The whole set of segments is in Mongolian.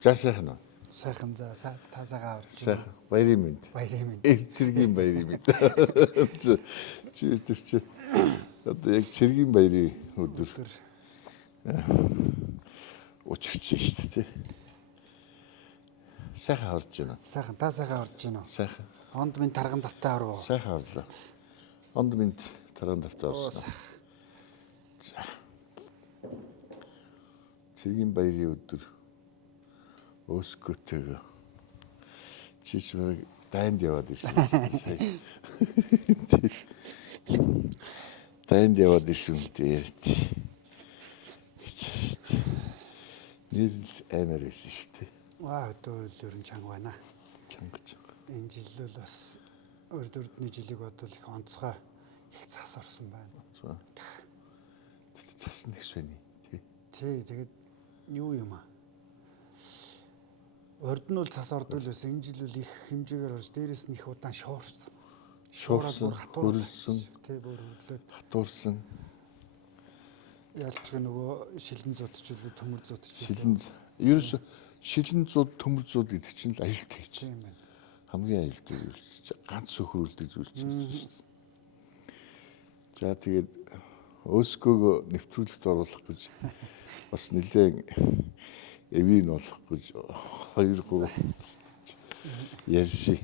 За сайхан уу. Сайхан та цагаан авч. Сайхан. Баярын мэнд. Баярын мэнд. Цэргийн баярын мэнд. Чи тэр чи одоо яг цэргийн баярын өдөр учирч шүү дээ. Сайхан орж байна. Сайхан та сайхан орж байна уу? Сайхан. Онд минь тарган давтаа оров. Сайхан орлоо. Онд минь тарган давтаа орсон. За. Цэргийн баярын өдөр Өскөтэйг чич баг дайнд яваад ирсэн. Дайнд яваад ирсэн дээ. Нийл амар байсан шүү дээ. Ваа өдөр ер нь чанга байна. Чангаж. Энэ жил л бас урд өрдний жилиг бодвол их онцгой их цас орсон байна. Цас нэг сони тий. Тий тэгээд юу юм аа? Урд нь бол цас ордог л байсан. Энэ жил бол их хэмжээгээр орж дээрээс нь их удаан шуурсан. Шуурсан, хөрөлсөн, тий бүр хөдлөөд хатуурсан. Ялч нөгөө шилэн зодчлоо төмөр зодчлоо. Шилэн ерөөс шилэн зууд төмөр зууд гэдэг чинь л аюултай гэж. Тийм байна. Хамгийн аюултай зүйл ганц сөхрүүлдэг зүйл чинь. За тэгээд Өскөг нэвтрүүлэгт оруулах гэж бас нэлээд эвийн болох гэж 2-3 ярьсан.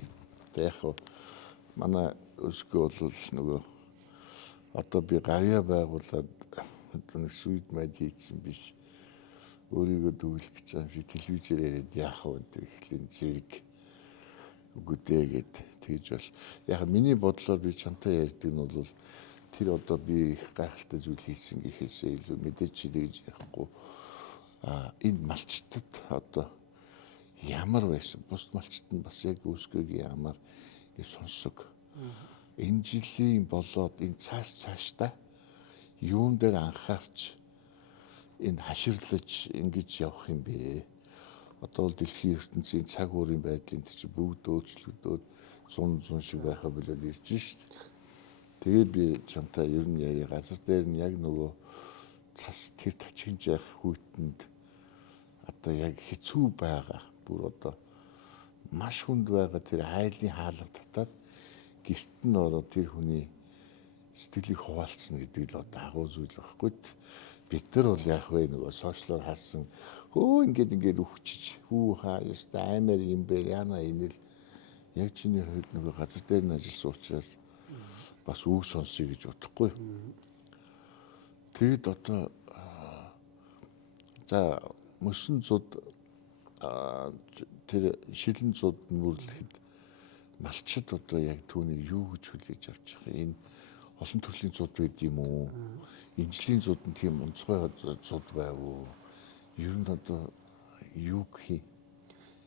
Яг манай Өскө бол нөгөө одоо би гарья байгуулад нэг сүйд мэд хийсэн биш. Өөрийгөө дүүл гэж юм шиг телевизээр яриад яах вэ гэдэг ихлэн зэрэг үгүдээгээд тэгж бол яг миний бодлоор би чамтай ярьдаг нь бол тэр одоо би их гайхалтай зүйл хийсэн гэхээсээ илүү мэдээж чилээ гэж яахгүй энэ малчтад одоо ямар байсан бус малчтад нь бас яг Өскөгийн ямар сонсог энэ жилийн болоод энэ цаашдаа юун дээр анхаарч энэ хаширлаж ингэж явах юм бэ? Одоо бол дэлхийн ертөнцийн цаг уурын байдлын чинь бүгд өөрчлөгдөөд 100 шиг байхаа болоод ирж шít. Тэгээд би чамтай ер нь яри газар дээр нь яг нөгөө цас тэр тачигж явах хүйтэнд одоо яг хэцүү байгаа. Бүр одоо маш хүнд байгаа тэр айлын хаалга татаад гэрт нь ороод тэр хүний сэтгэлийг хуваалцсан гэдэг л одоо агуу зүйл байхгүй. Бид нар бол яах вэ нөгөө сошиалор харсан хөө ингээд өгчиж хүү хаяста аймаар юм бэ яна инэл яг чиний хувьд нөгөө газар дээр нь ажилласан учраас бас үг сонсъё гэж бодохгүй. Тэгэд одоо за мөсөн зуд тэр шилэн зуд нүрлэхэд малчид одоо яг түүнийг юу гэж хүлээж авч байгаа энэ олон төрлийн зуд байд юм уу? Инжлийн зуд нь тийм онцгой зуд байв уу? Ер нь одоо юу гэх юм?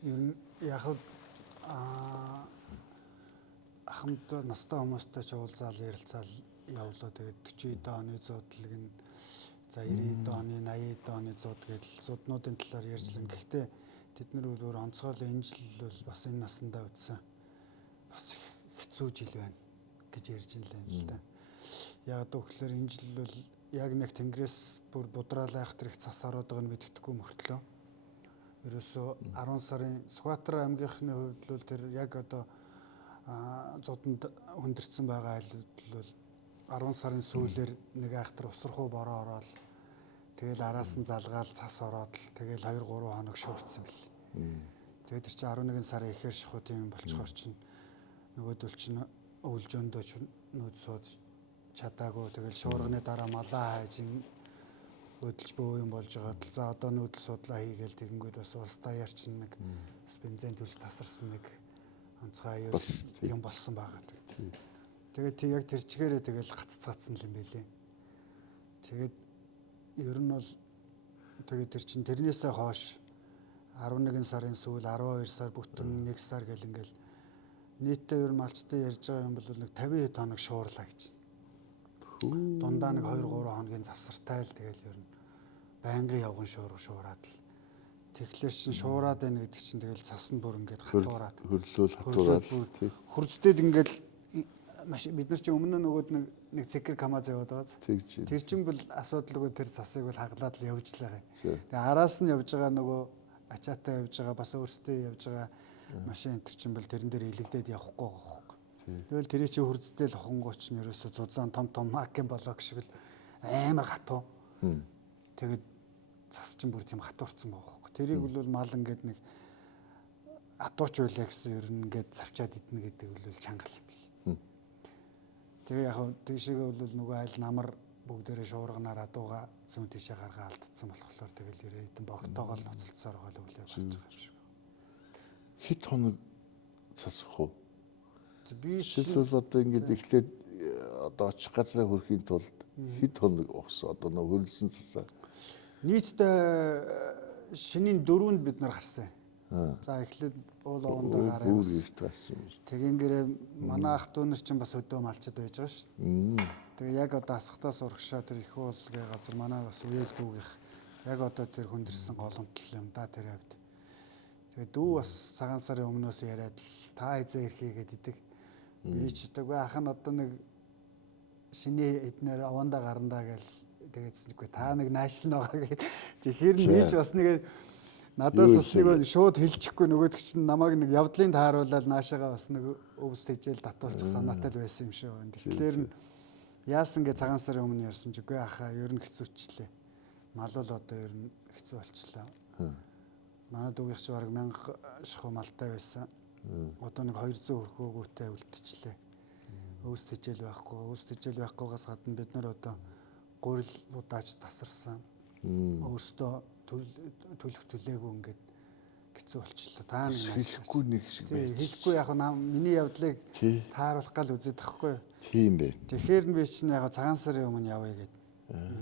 Ер нь яг ахмад настай хүмүүстэй ч уулзаал ярилцаал явлаа. Тэгээд 40 оны зуудлыг нь за 90 оны 80 оны зууд гэдэл зууднуудын талаар ярьжлаа. Гэхдээ тэд нар өөр онцгой энэ жил бол бас энэ насандаа үтсэн бас хэцүү жил байна гэж ярьж байна л да. Яг тэгэхээр энэ жил бол яг нэг тэнгэрээс бүр будраал айхтар их цас ороод байгааг нь мэддэхгүй мөртлөө. Ерөөсөө 10 сарын Сүхбаатар аймгийнхны хувьд бол тэр яг одоо зууданд хүндэрсэн байгаа айлууд бол 10 сарын сүүлээр нэг айхтар усрахуу бороо ороод тэгэл араас нь залгаал цас ороод тэгэл 2-3 хоног шуурцсан бэл. Тэгээд тэр чинь 11 сарын ихэр шахуу тийм болцохоор чинь нөгөөдөл чинь өвлжөндөө нүүд сууд чадаагүй тэгэл шуурганы дараа малаа хайж хөдөлж бөө юм болж байгаа. За одоо нүүдэл судлаа хийгээл тэгэнгүүт бас улс даяар чинь нэг бензин төлж тасарсан нэг онцгой юм болсон байгаа. Тэгээд яг тэр чигээрээ тэгэл гаццгаацсан юм байлээ. Тэгээд ер нь бол тэгээд тэр чинь тэрнээсээ хойш 11 сарын сүүл 12 сар бүтэн 1 сар гэл ингээл нийтдээ ер нь малчтай ярьж байгаа юм бол нэг 50 хоног шуурлаа гэж. Дундаа нэг 2-3 хоногийн завсартай л тэгэл ер нь байнгын явган шуураад л тэгэхээр чин шуураад байна гэдэг чинь тэгэл цас нь бүр ингээд хатуураад хөрлөөл хатуураад хурцдээд ингээд маш бид нар чинь өмнө нөгөөд нэг цэгэр камаз яваад байгаа. Тэр чинь бол асуудалгүй тэр цасыг бол хаглаад л явж л байгаа. Тэгээ араас нь явж байгаа нөгөө ачаатай явж байгаа бас өөрсдөө явж байгаа машин энэ чинь бол тэрэн дээр илэгдээд явахгүй байгаа хөөхгүй. Тэгэл тэрий чи хурцдэл хохонгооч нь ерөөсө зузаан том макин болоо шиг л амар хатуу. Тэгээд цас чинь бүр тийм хатуурсан байгаа хөөхгүй. Тэрийг бол мал ингээд нэг атууч байлаа гэсэн ер нь ингээд завчаад идэнэ гэдэг бол чангал юм бэл. Тэгээ яг тийшээгээ бол нөгөө айл намар бүгдээрээ шуурганаар адууга зүүн тийшээ гаргаа алдсан болохоор тэгэл ерээ хэдэн богтоогоо л ноцолцоор байгаа л үлээ гарч байгаа юм шиг. Хэд хоног цасах уу? Би Жишээлбэл одоо ингээд эхлээд одоо очих газраа хүрэхийн тулд хэд хоног угсан одоо нөгөө хөрөлсөн цасаа нийтдээ шинийн 4-нд бид нар гарсан. За эхлээд уул ондоо гараа. Бүр их таарсан юм. Тэгэнгээрээ манай ах дүү нар чинь бас өдөө малчд байж байгаа шүү дээ. Тэгээ яг одоо асхтаа сурагшаа тэр их уулгээ газар манай бас үеэл дүүгийнх яг одоо тэр хүндэрсэн голомтл юм да тэр хавьд. Тэгээ дүү бас цагаан сарын өмнөөс яриад та эзээ ирэхийгээд идэг. Би ч идэхгүй ах нь одоо нэг шинэ эднэр авандаа гарандаа гэл тэгээдсэнгүй та нэг наашил байгаа гэхэд тэгэхээр нээж бас нэг надаас бас нэг шууд хэлчихгүй нөгөөд чинь намайг нэг явдлын тааруулаад наашаага бас нэг өвс тэжээл татуулчих санаатай л байсан юм шүү. Тэгэхээр яасан гэ цагаан сарын өмнө ярьсан ч үгүй ахаа ер нь хэцүүчлээ. Мал бол одоо ер нь хэцүү болчлаа. Манай дүүгийнх ч бараг 1000 шахуу малтай байсан. Одоо нэг 200 өрхөөгөөтэй үлдчихлээ. Өвс тэжээл байхгүйгаас гадна бид нар одоо гурил удааж тасарсан. Өөрсдөө төлөх төлөөгүй ингээд хэцүү болчихлоо. Та нэг хэлэхгүй нэг шиг байж. Хэлэхгүй яг миний явдлыг тааруулах гал үзээд тахгүй юу? Тийм бэ. Тэгэхээр би чинь яг цагаан сарын өмнө явъя гэдэг.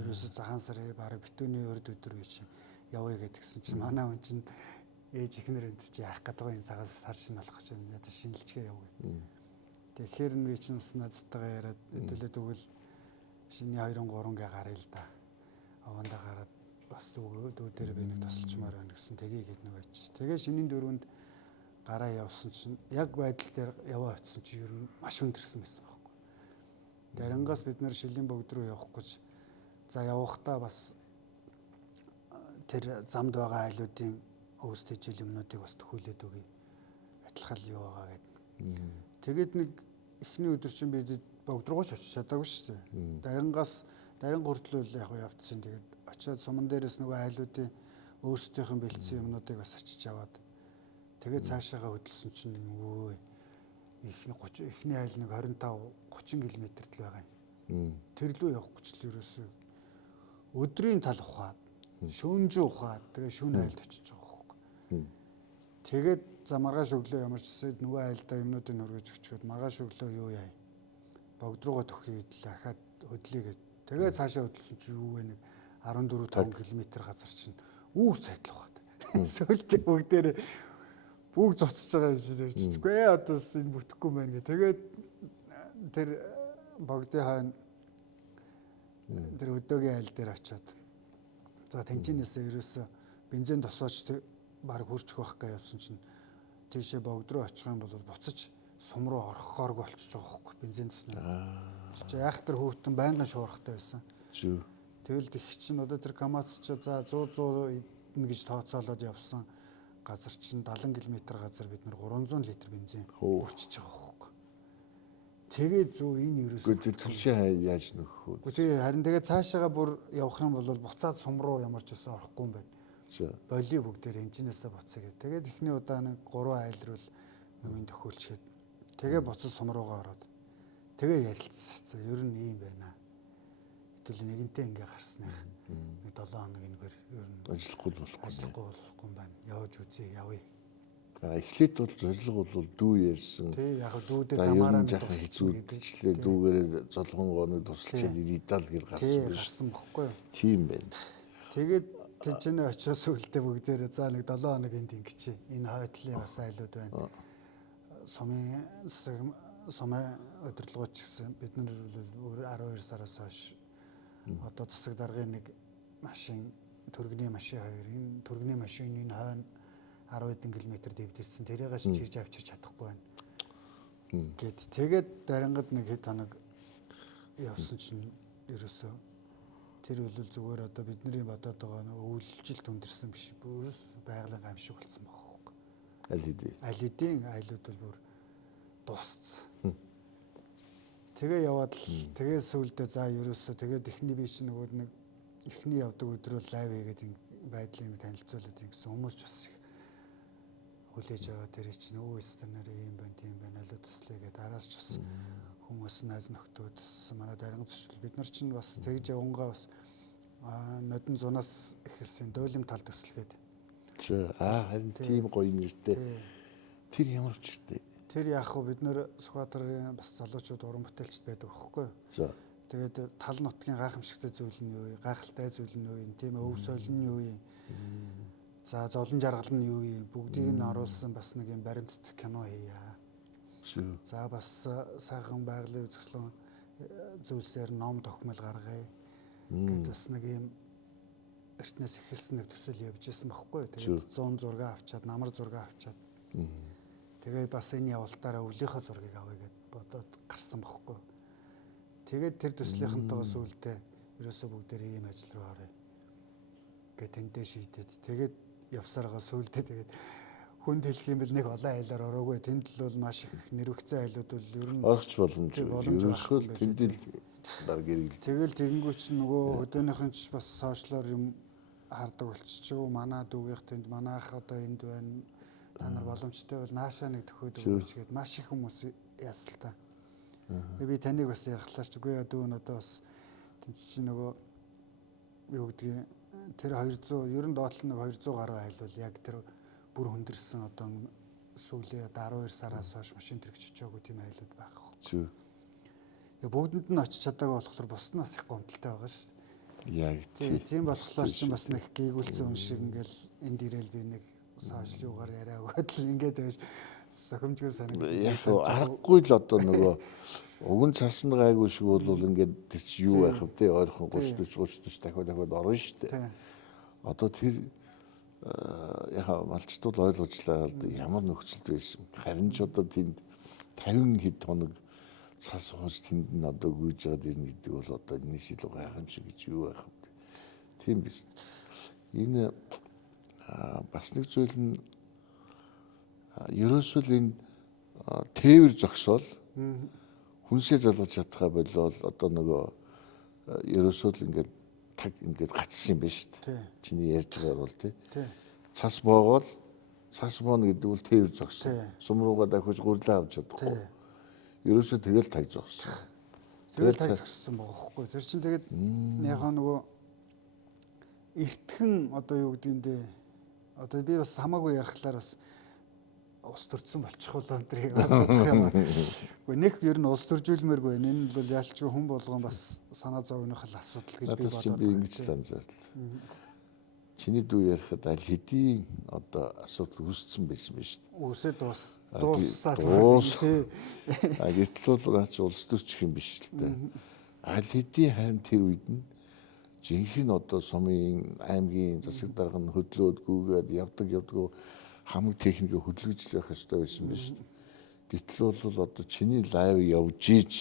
Ерөөсө цагаан сарын бараг битүүний урд өдөр би чинь явъя гэдгсэн чинь манай хүн чинь ээж ихнэр энэ чи яах гэдэг энэ цагаас сар шин болох гэж байна. Надад шинэлчгээ явъя. Тэгэхээр би чинь наадтайгаа яриад хэдүүлээ тэгвэл шиний 2-3 гээ гаръя л да. Авандаа гараад бас дүү дээр би нэг тосолчмаар байна гэсэн тгий гээд нэг байж. Тэгээ шинийн 4-нд гараа явсан чинь яг байдал дээр яваа очсон чинь ер нь маш өндөрсөн байсан байхгүй. Дарангаас бид нэр Шилийн богд руу явах гэж за явахдаа бас тэр замд байгаа айлуудын өвс тэжээл юмнуудыг бас төхөөлөд өгье. Адилхан юу байгаа гэдэг. Тэгээд нэг эхний өдөр чинь бид богд руугаа ч очиж чадаагүй шүү дээ. Дарин хүртэл яг явцсан. Тэгээд очиод суман дээрээс нөгөө айлуудын өөрсдийнхэн бэлдсэн юмнуудыг бас очиж аваад тэгээд цаашаага хөдөлсөн чинь өө эхний айл нэг 25-30 км-т л байгаа юм. Тэр лөө явахгүй ч л ерөөсөө өдрийн тал ухаад шөнжөө ухаад тэгээ шөнө айлд очиж байгаа байхгүй. Тэгээд за маргааш өглөө ямар ч гэсэн нөгөө айлдаа юмнуудыг хөргөж өчгөөд маргааш өглөө юу яа богд руугаа төхье гэдлээ дахиад хөдлөе. Тэгээд цаашаа хөдөлсөн чинь юу вэ нэг 14-5 км газар чинь үүр цайтлах ухаад. Сөүлтээ бүгдээр бүгд цуцж байгаа юм шиг ярьчихгүй одоо энэ бүтэхгүй мэн гэ. Тэгээд тэр богдын хойно тэр өдөөгийн айл дээр очиод за тэнцэнээсээ ерөөсө бензин тосооч баг хурчих байх гэж явсан чинь тийшээ богд руу очих юм бол буцаж сум руу орохооргүй болчихж байгаа хөөхгүй бензин тосноо. Чи яах тэр хөөхтөн байнгын шуурхтай байсан. Тэгэл их чинь одоо тэр КАМАЗ ч за 100 гэж тооцоолоод явсан газар чинь 70 км газар бид нар 300 литр бензин урчиж байгаа хөөхгүй. Тэгээд зөө энэ ерөөсөө төлшөө яаж нөхөх вэ? Үгүй тэгээ харин тэгээд цаашаага бүр явах юм бол буцаад сум руу ямар ч байсан орохгүй юм байна. Боли бүгдээр энжинээсээ буцаа гэдэг. Тэгээд эхний удаа нэг 3 айл руу юм төхөөлчгээд тэгээ буцаж сум руугаа ороод тэгээ ярилцсан. За ер нь ийм байна. Хэтэл нэгэнтээ ингээ гарсных. Нэг 7 хоног энэгээр ер нь ажиллахгүй болохгүй юм байна. Явж үзье, явъя. Эхлээд бол зорилго бол дүү ярьсан. Тий, яг дүүдээ замаараа жаахан хэцүүдчлээ дүүгээр золгонгооныг тусалчаад иридал гэл гарсан бохгүй юу? Тийм байна. Тэгээд тэнцэнэ очиос үлдээ бүгдээрээ за нэг 7 хоног энд ингэчээ. Энэ хойдлын бас айлууд байна. Сумын удирдлагууд ч гэсэн бид нар 12 сараас хойш одоо засаг даргын нэг машин төргний машин хоёр энэ төргний машины хойно 10 хэдэн км дэвдэрсэн тэрийг чирж авчирч чадахгүй байна. Гэт тэгээд дарангад нэг хэд хоног явсан чинь ерөөсөө тэр бол зүгээр одоо бидний бодоод байгаа нэг өвлжилт өндөрсөн биш. Бүрээс байгалийн гамшиг болсон байгаа хөөхгүй. Аль хэдийн. Аль хэдийн айлууд бол бүр дууссан. Тэгээ яваад л тэгээ сүүлдээ за ерөөсөө тэгээд эхний би чинь нөгөө нэг эхний явдаг өдрөө лайв хийгээд байдлыг танилцуулаад ингэсэн хүмүүс ч бас их хүлээж аваад тэр чинь өө станаар юм байна тийм байна олоо туслая гэдэг араас ч бас хүмүүс найз нөхдүүд манай дарга зөвшөөрөл бид нар чинь бас тэгж явангаа бас нодон зунаас эхэлсэн дойлим тал төсөлгээд харин тийм гоё нэртэй тэр ямар ч гэдэг. Тэр яг хөө бид нэр Сүхбаатарын бас залуучууд уран бүтээлчд байдаг аахгүй юу. За. Тэгээд тал нутгийн гайхамшигтай зүйл нь юу вэ? Гайхалтай зүйл нь юу вэ? Тийм өв соёл нь юу вэ? За зовлон жаргал нь юу вэ? Бүгдийг нь оруулсан бас нэг юм баримтат кино хийя. За бас сайхан байгалийн үзэсгэлэн зүйлсээр ном тохимол гаргая. Гэт бас нэг юм эртнээс эхэлсэн нэг төсөл явж ирсэн байхгүй юу. Тэгээд 100 зураг авчаад, намар зураг авчаад. Тэгээ бас энэ явалтаараа өвлийнхөө зургийг авъя гэд бодоод гарсан байхгүй. Тэгээд тэр төслийнхэнтэйгээ сүүлдээ ерөөсөө бүгдээр ийм ажил руу орё гэд тэндээ шийдээд тэгээд явсараа сүүлдээ тэгээд хүнд хэлэх юм бэл нэг олон айлаар ороогүй. Тэнд л бол маш их нэрвэгцэн айлууд бол ер нь орохч боломжгүй. Ерөөсөө тэндэл дар гэрэл. Тэгэл тэгэнгүүт ч нөгөө хөдөөнийхэн ч бас сошиалор юм хардаг болчихчихв. Манай дүүгийнх тэнд манайх одоо энд байна. Та нар боломжтой бол наашаа нэг төхөөд өгөөч гэд маш их хүмүүс ясалтаа. Би таныг бас ярихлаар ч үгүй дүү нь одоо бас тэнд чинь нөгөө юу гэдгийг тэр 200 ер нь доотлол нэг 200 гаруй айл бол яг тэр бүр хүндэрсэн одоо сүүлийн 12 сараас хойш машин төрөгч очоогүй тийм айлууд байх. Бүгдэнд нь очиж чадаагүй болохоор бусд нь бас их гомдолтой байгаа шүү. Яг тийм болохоор ч бас нэг гээгүүлсэн хүн шиг ингээл энд ирээл би нэг сошиалуугаар яриа өгөөд л ингээд байж сохимжгүй санагдав. Яг аргагүй л одоо нөгөө уган цасны гайгүй шиг бол ингээд тэр чи юу байх вэ те ойрхон 30 40 дахиад орно шүү дээ. Одоо тэр яг малчтууд ойлгочлаа ямар нөхцөлд байсан. Харин ч одоо тэнд 50 хэд хоног цас хооч тэнд нь одоо гүйж байгаа дэрн гэдэг бол одоо энэс илүү гайхамшиг гэж юу байх вэ? Тийм биш. Энэ бас нэг зүйл нь ерөөсөө л энэ тээвэр зогсоол хүнсээ залгаж чадхаа болол одоо нөгөө ерөөсөө л ингээд таг ингээд гацсан юм байна шүү дээ. Чиний ярьж байгаагаар бол тий. Цас боогоор цас бооно гэдэг бол тээвэр зогсон. Сум руугаа дахиж гурлаа авч чадахгүй. Ерөөсөө тэгэл таг зогссон. Тэгэл таг зогссон байгаа хөөхгүй. Тэр чинь тэгээд яг нөгөө эртхэн одоо юу гэдгиймдээ одоо би бас хамаагүй ярихлаар бас ус төрсөн болчихвол өнтрийг бодох юм. Гэхдээ нэг ер нь ус төржүүлмээргүй. Энэ нь бол ялчгүй хүн болгон бас санаа зовных л асуудал гэж би бодоод байна. Ингэж л анзаарлаа. Чиний дүү ярихад аль хэдийн одоо асуудал үүссэн байсан биз дээ. Үсээ дуусаад тий. Гэтэл бол наач улс төрчих юм биш л дээ. Аль хэдийн харин тэр үед нь жинхэнэ одоо сумын аймгийн засаг дарга нь хөдлөөд гүгээд явдаг хамаг техникийг хөдөлгөжлөх ёстой байсан биз дээ. Гэтэл бол одоо чиний лайв явж ийж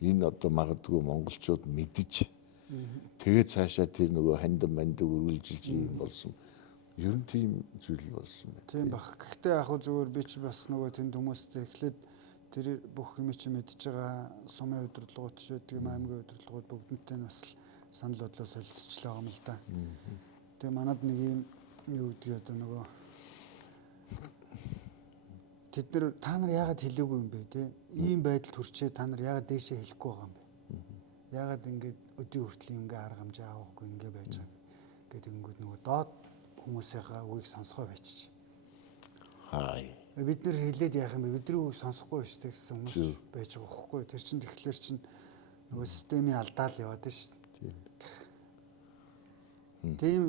энэ одоо магадгүй монголчууд мэдж тэгээд цаашаа тэр нөгөө хандан мандыг үргэлжилж юм болсон. Ер нь тийм зүйл болсон байна. Тийм баг. Гэхдээ яг зүгээр би ч бас нөгөө тэнд хүмүүстэй эхлээд тэр бүх юм чи мэдж байгаа сумын удирдлагууд ч байдаг юм аймгийн удирдлагууд бүгднтэй нь бас санал бодлоо солилцчлаа юм л да. Тэгээ манад нэг юм юу гэдгийг одоо нөгөө тэд нар та нар яагаад хэлээгүй юм бэ те? Ийм байдал төрчээ та нар яагаад дээшээ хэлэхгүй байгаа юм бэ? Яагаад ингэж өдөө хүртэл ингээ арга хэмжээ авахгүй ингээ байж байгаа гэдэг ингэүүд нөгөө доод хүмүүсийнхаа үгийг сонсгоо байчих. Хай. Бид нэр хэлээд яах юм бэ? Бидний үгийг сонсохгүй байж тээ гэсэн хүмүүс байж байгаа хөөхгүй. Тэр чинь тэгэхээр чинь нөгөө системийн алдаал яваад байна шүү дээ. Тийм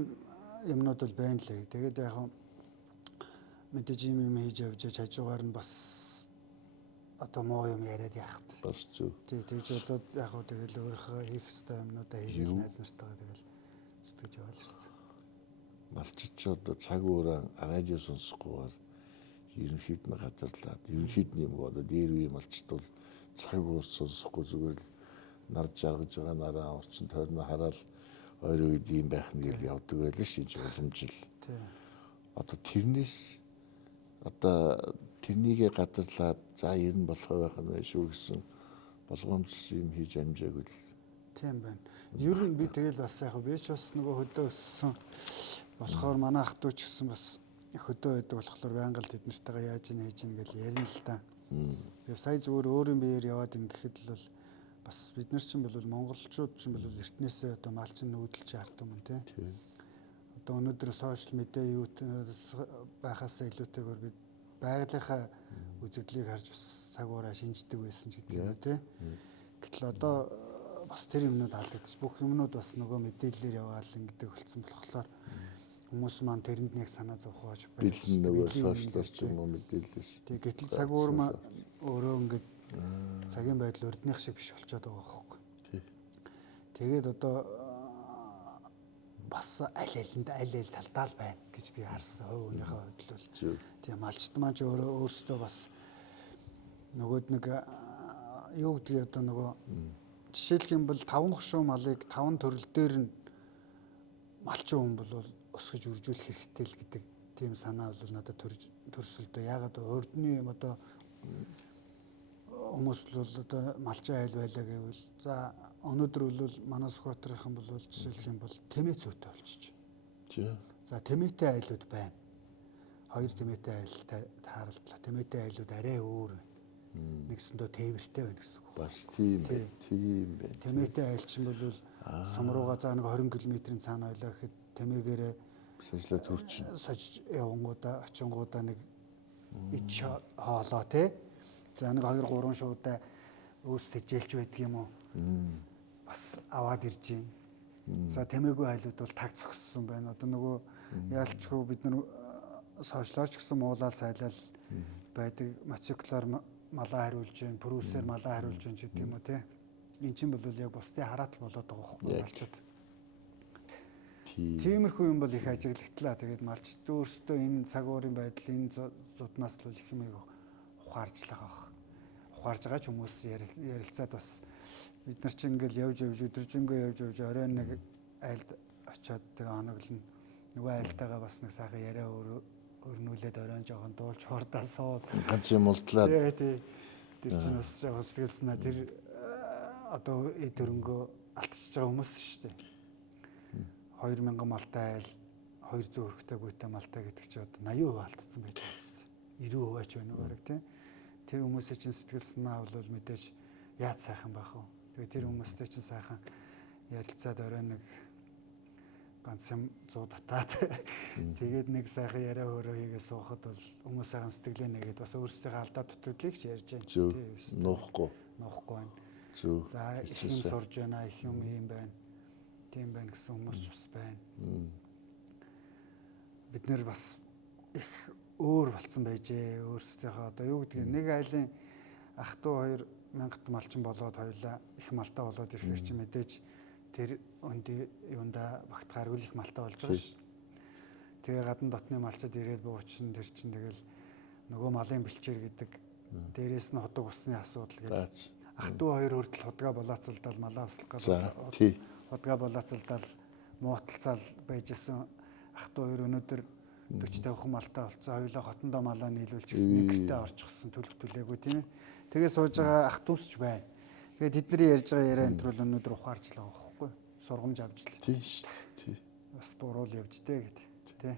юмнууд бол байна лээ. Тэгээд яг мэдээж юм хийж явж хажуугаар нь бас одоо муу юм яриад яах вэ? Бас зүг. Тэгж одоо яг хөө тэгэл өөрийнхөө хийх ёстой юмнуудаа хийж найз нартайгаа тэгэл зүтгэж яваал ирсэн. Малчич одоо цаг уураа радио сонсохгүйгээр ерөнхийд нь гадарлаад ерөнхийд нь юм одоо дээр үе малчт бол цаг уур сонсохгүй зүгээр л нар жаргаж байгаа нараа орчин тойрноо хараад Хоёр үед ийм байх нь гэж явдаг байлаа шүү дээ уламжил. тий. Одоо тэрнээс одоо тэрнийгээ гадарлаад за ер нь болох байх нь шүү гэсэн болгоомжлсон юм хийж амжаагүй л. Тийм байна. Ер нь би тэгэл бас яг би ч бас нөгөө хөдөө өссөн болохоор манай ах トゥ ч гэсэн бас хөдөө байдаг болохоор байнга л тэднэртэйгээ яаж ийн хийж ийн гэж ярина л да. Тэгээ сая зүгээр өөрийн биеэр яваад ингэхэд л бол бас бид нар чинь бол монголчууд чинь бол эртнээсээ одоо малчин нүүдэлж хард юм тий. Одоо өнөөдөр сошиал медиа юутаас байхаас илүүтэйгээр бид байгалийнхаа үзэгдлийг харж бас цагуураа шинждэг байсан ч гэдэг юм тий. Гэтэл одоо бас тэр юмнууд алдагдчих. Бүх юмнууд бас нөгөө мэдээлэлээр яваал ингэдэг болсон болохоор хүмүүс маань тэрэнд нэг санаа зовхооч бэлэн нөгөө сошиалос ч юм уу мэдээлэлээс. Тэг гэтэл цагуур маа өөрөө ингээд цагийн байдал урдных шиг биш болчиход байгаа байхгүй. Тэгээд одоо бас аль аль талдаа л байна гэж би харсан. Хувь өөнийхөө хувьд бол тийм малчт маань ч өөрөөсөө бас нөгөөд нэг юу гэдгийг одоо нөгөө жишээлх юм бол 5 хошуу малыг 5 төрөл дээр нь малчин хүн бол өсгөж үржүүлэх хэрэгтэй л гэдэг тийм санаа бол надад төрсөлдөө. Ягаад урдны одоо хүмүүс бол одоо малчин айл байлаа гэвэл за өнөөдөр бол манай Сүхбаатарын бол жишээлх юм бол тэмээ зүйтэй болчих. За тэмээтэй айлууд байна. 2 тэмээтэй айл тааралдлаа. Тэмээтэй айлууд арай өөр байна. Нэгсэндөө тээвэртэй байна гэсэн үг. Бас тийм байна. Тийм байна. Тэмээтэй айл чинь бол сумрууга за нэг 20 км-ийн цаана байлаа гэхэд тэмээгээрээ сажлаа төрчин саж явангуудаа очингуудаа нэг ич хоолоо тий. За нэг 2 3 шуудаа өөс тэжээлж байдаг юм уу? Бас аваад ирж байна. За тэмээгүй айлууд бол таг зогссон байна. Одоо нөгөө яалчгүй бид нар сошиалч гэсэн муулаа сайлал байдаг. Мотоциклаар малаа хариулж байна, прүсээр малаа хариулж байна ч гэдэг юм уу тий. Эн чинь бол яг бусдын хараатал болоод байгаа хөөхгүй малчууд. Тиймэрхүү юм бол их ажиглагдлаа. Тэгээд малчд өөрсдөө энэ цагуурын байдал энэ зуднаас л их юм ухаарч л байгаа. Ухаарж байгаа ч хүмүүс ярилцаад бас бид нар чинь ингээл явж өдөржингөө явж оройн нэг айлд очиод тэг хоноглоно. Нөгөө айлтайгаа бас нэг сайхан яриа өрнүүлээд оройн жоохон дуулж хордаа сууд ганц юм улдлаад тий. Тэр чинь бас жоохон сэтгэлснаа тэр одоо төрөнгөө алдчихж байгаа хүмүүс шүү дээ. 2000 малтай айл 200 өрхтэй гүйтэй малтай гэдэг чи одоо 80% алдсан байж байгаа шүү дээ. 90% ач байна уу баг тий. Тэр хүмүүсийн чинь сэтгэл санаа бол мэдээж яаж сайхан байх вэ? Тэгээ тэр хүмүүстэй чинь сайхан ярилцаад орой нэг ганц юм 100 татаад тэгээд нэг сайхан яриа хөрөө хийгээ суухад бол хүмүүс сайхан сэтгэлээ нэгээд бас өөрсдийнхээ алдаа дутагдлыг ч ярьж байна. Тийм нуухгүй байна. За их юм сурж байна, их юм юм байна. Тийм байна гэсэн хүмүүс ч бас байна. Бид нэр бас их өөр болцсон байжээ. Өөрсдийнхөө одоо юу гэдгийг нэг айлын ах トゥ 2000 малчин болоод хоёулаа их малтай болоод ирэхээр чи мэдээж тэр өндөө юунда багтахааргүй их малтай болж байгаа ш. Тэгээ гадна дотны малчид ирээд буучин тэр чин тэгэл нөгөө малын бэлчээр гэдэг дээрээс нь ходог усны асуудал гэдэг. Ах トゥ 2 хүртэл худгаа болооцолдол малаа услах гэдэг. Худгаа болооцолдол мууталцаал байжсэн ах トゥ 2 өнөөдөр 40-50 малтай болцсон. Хоёулаа хотондоо малаа нийлүүлчихсэн нэг гэртээ орчихсон төлөв төлөөгүй тийм ээ. Тэгээ сууж байгаа ах トゥ усч байна. Тэгээ тэдний ярьж байгаа яриа энтрүүл өнөөдөр ухаарч л байгаа байхгүй. Сургамж авч л. Тийм шүү дээ. Бас буруул явж дээ гэдэг. Тэ.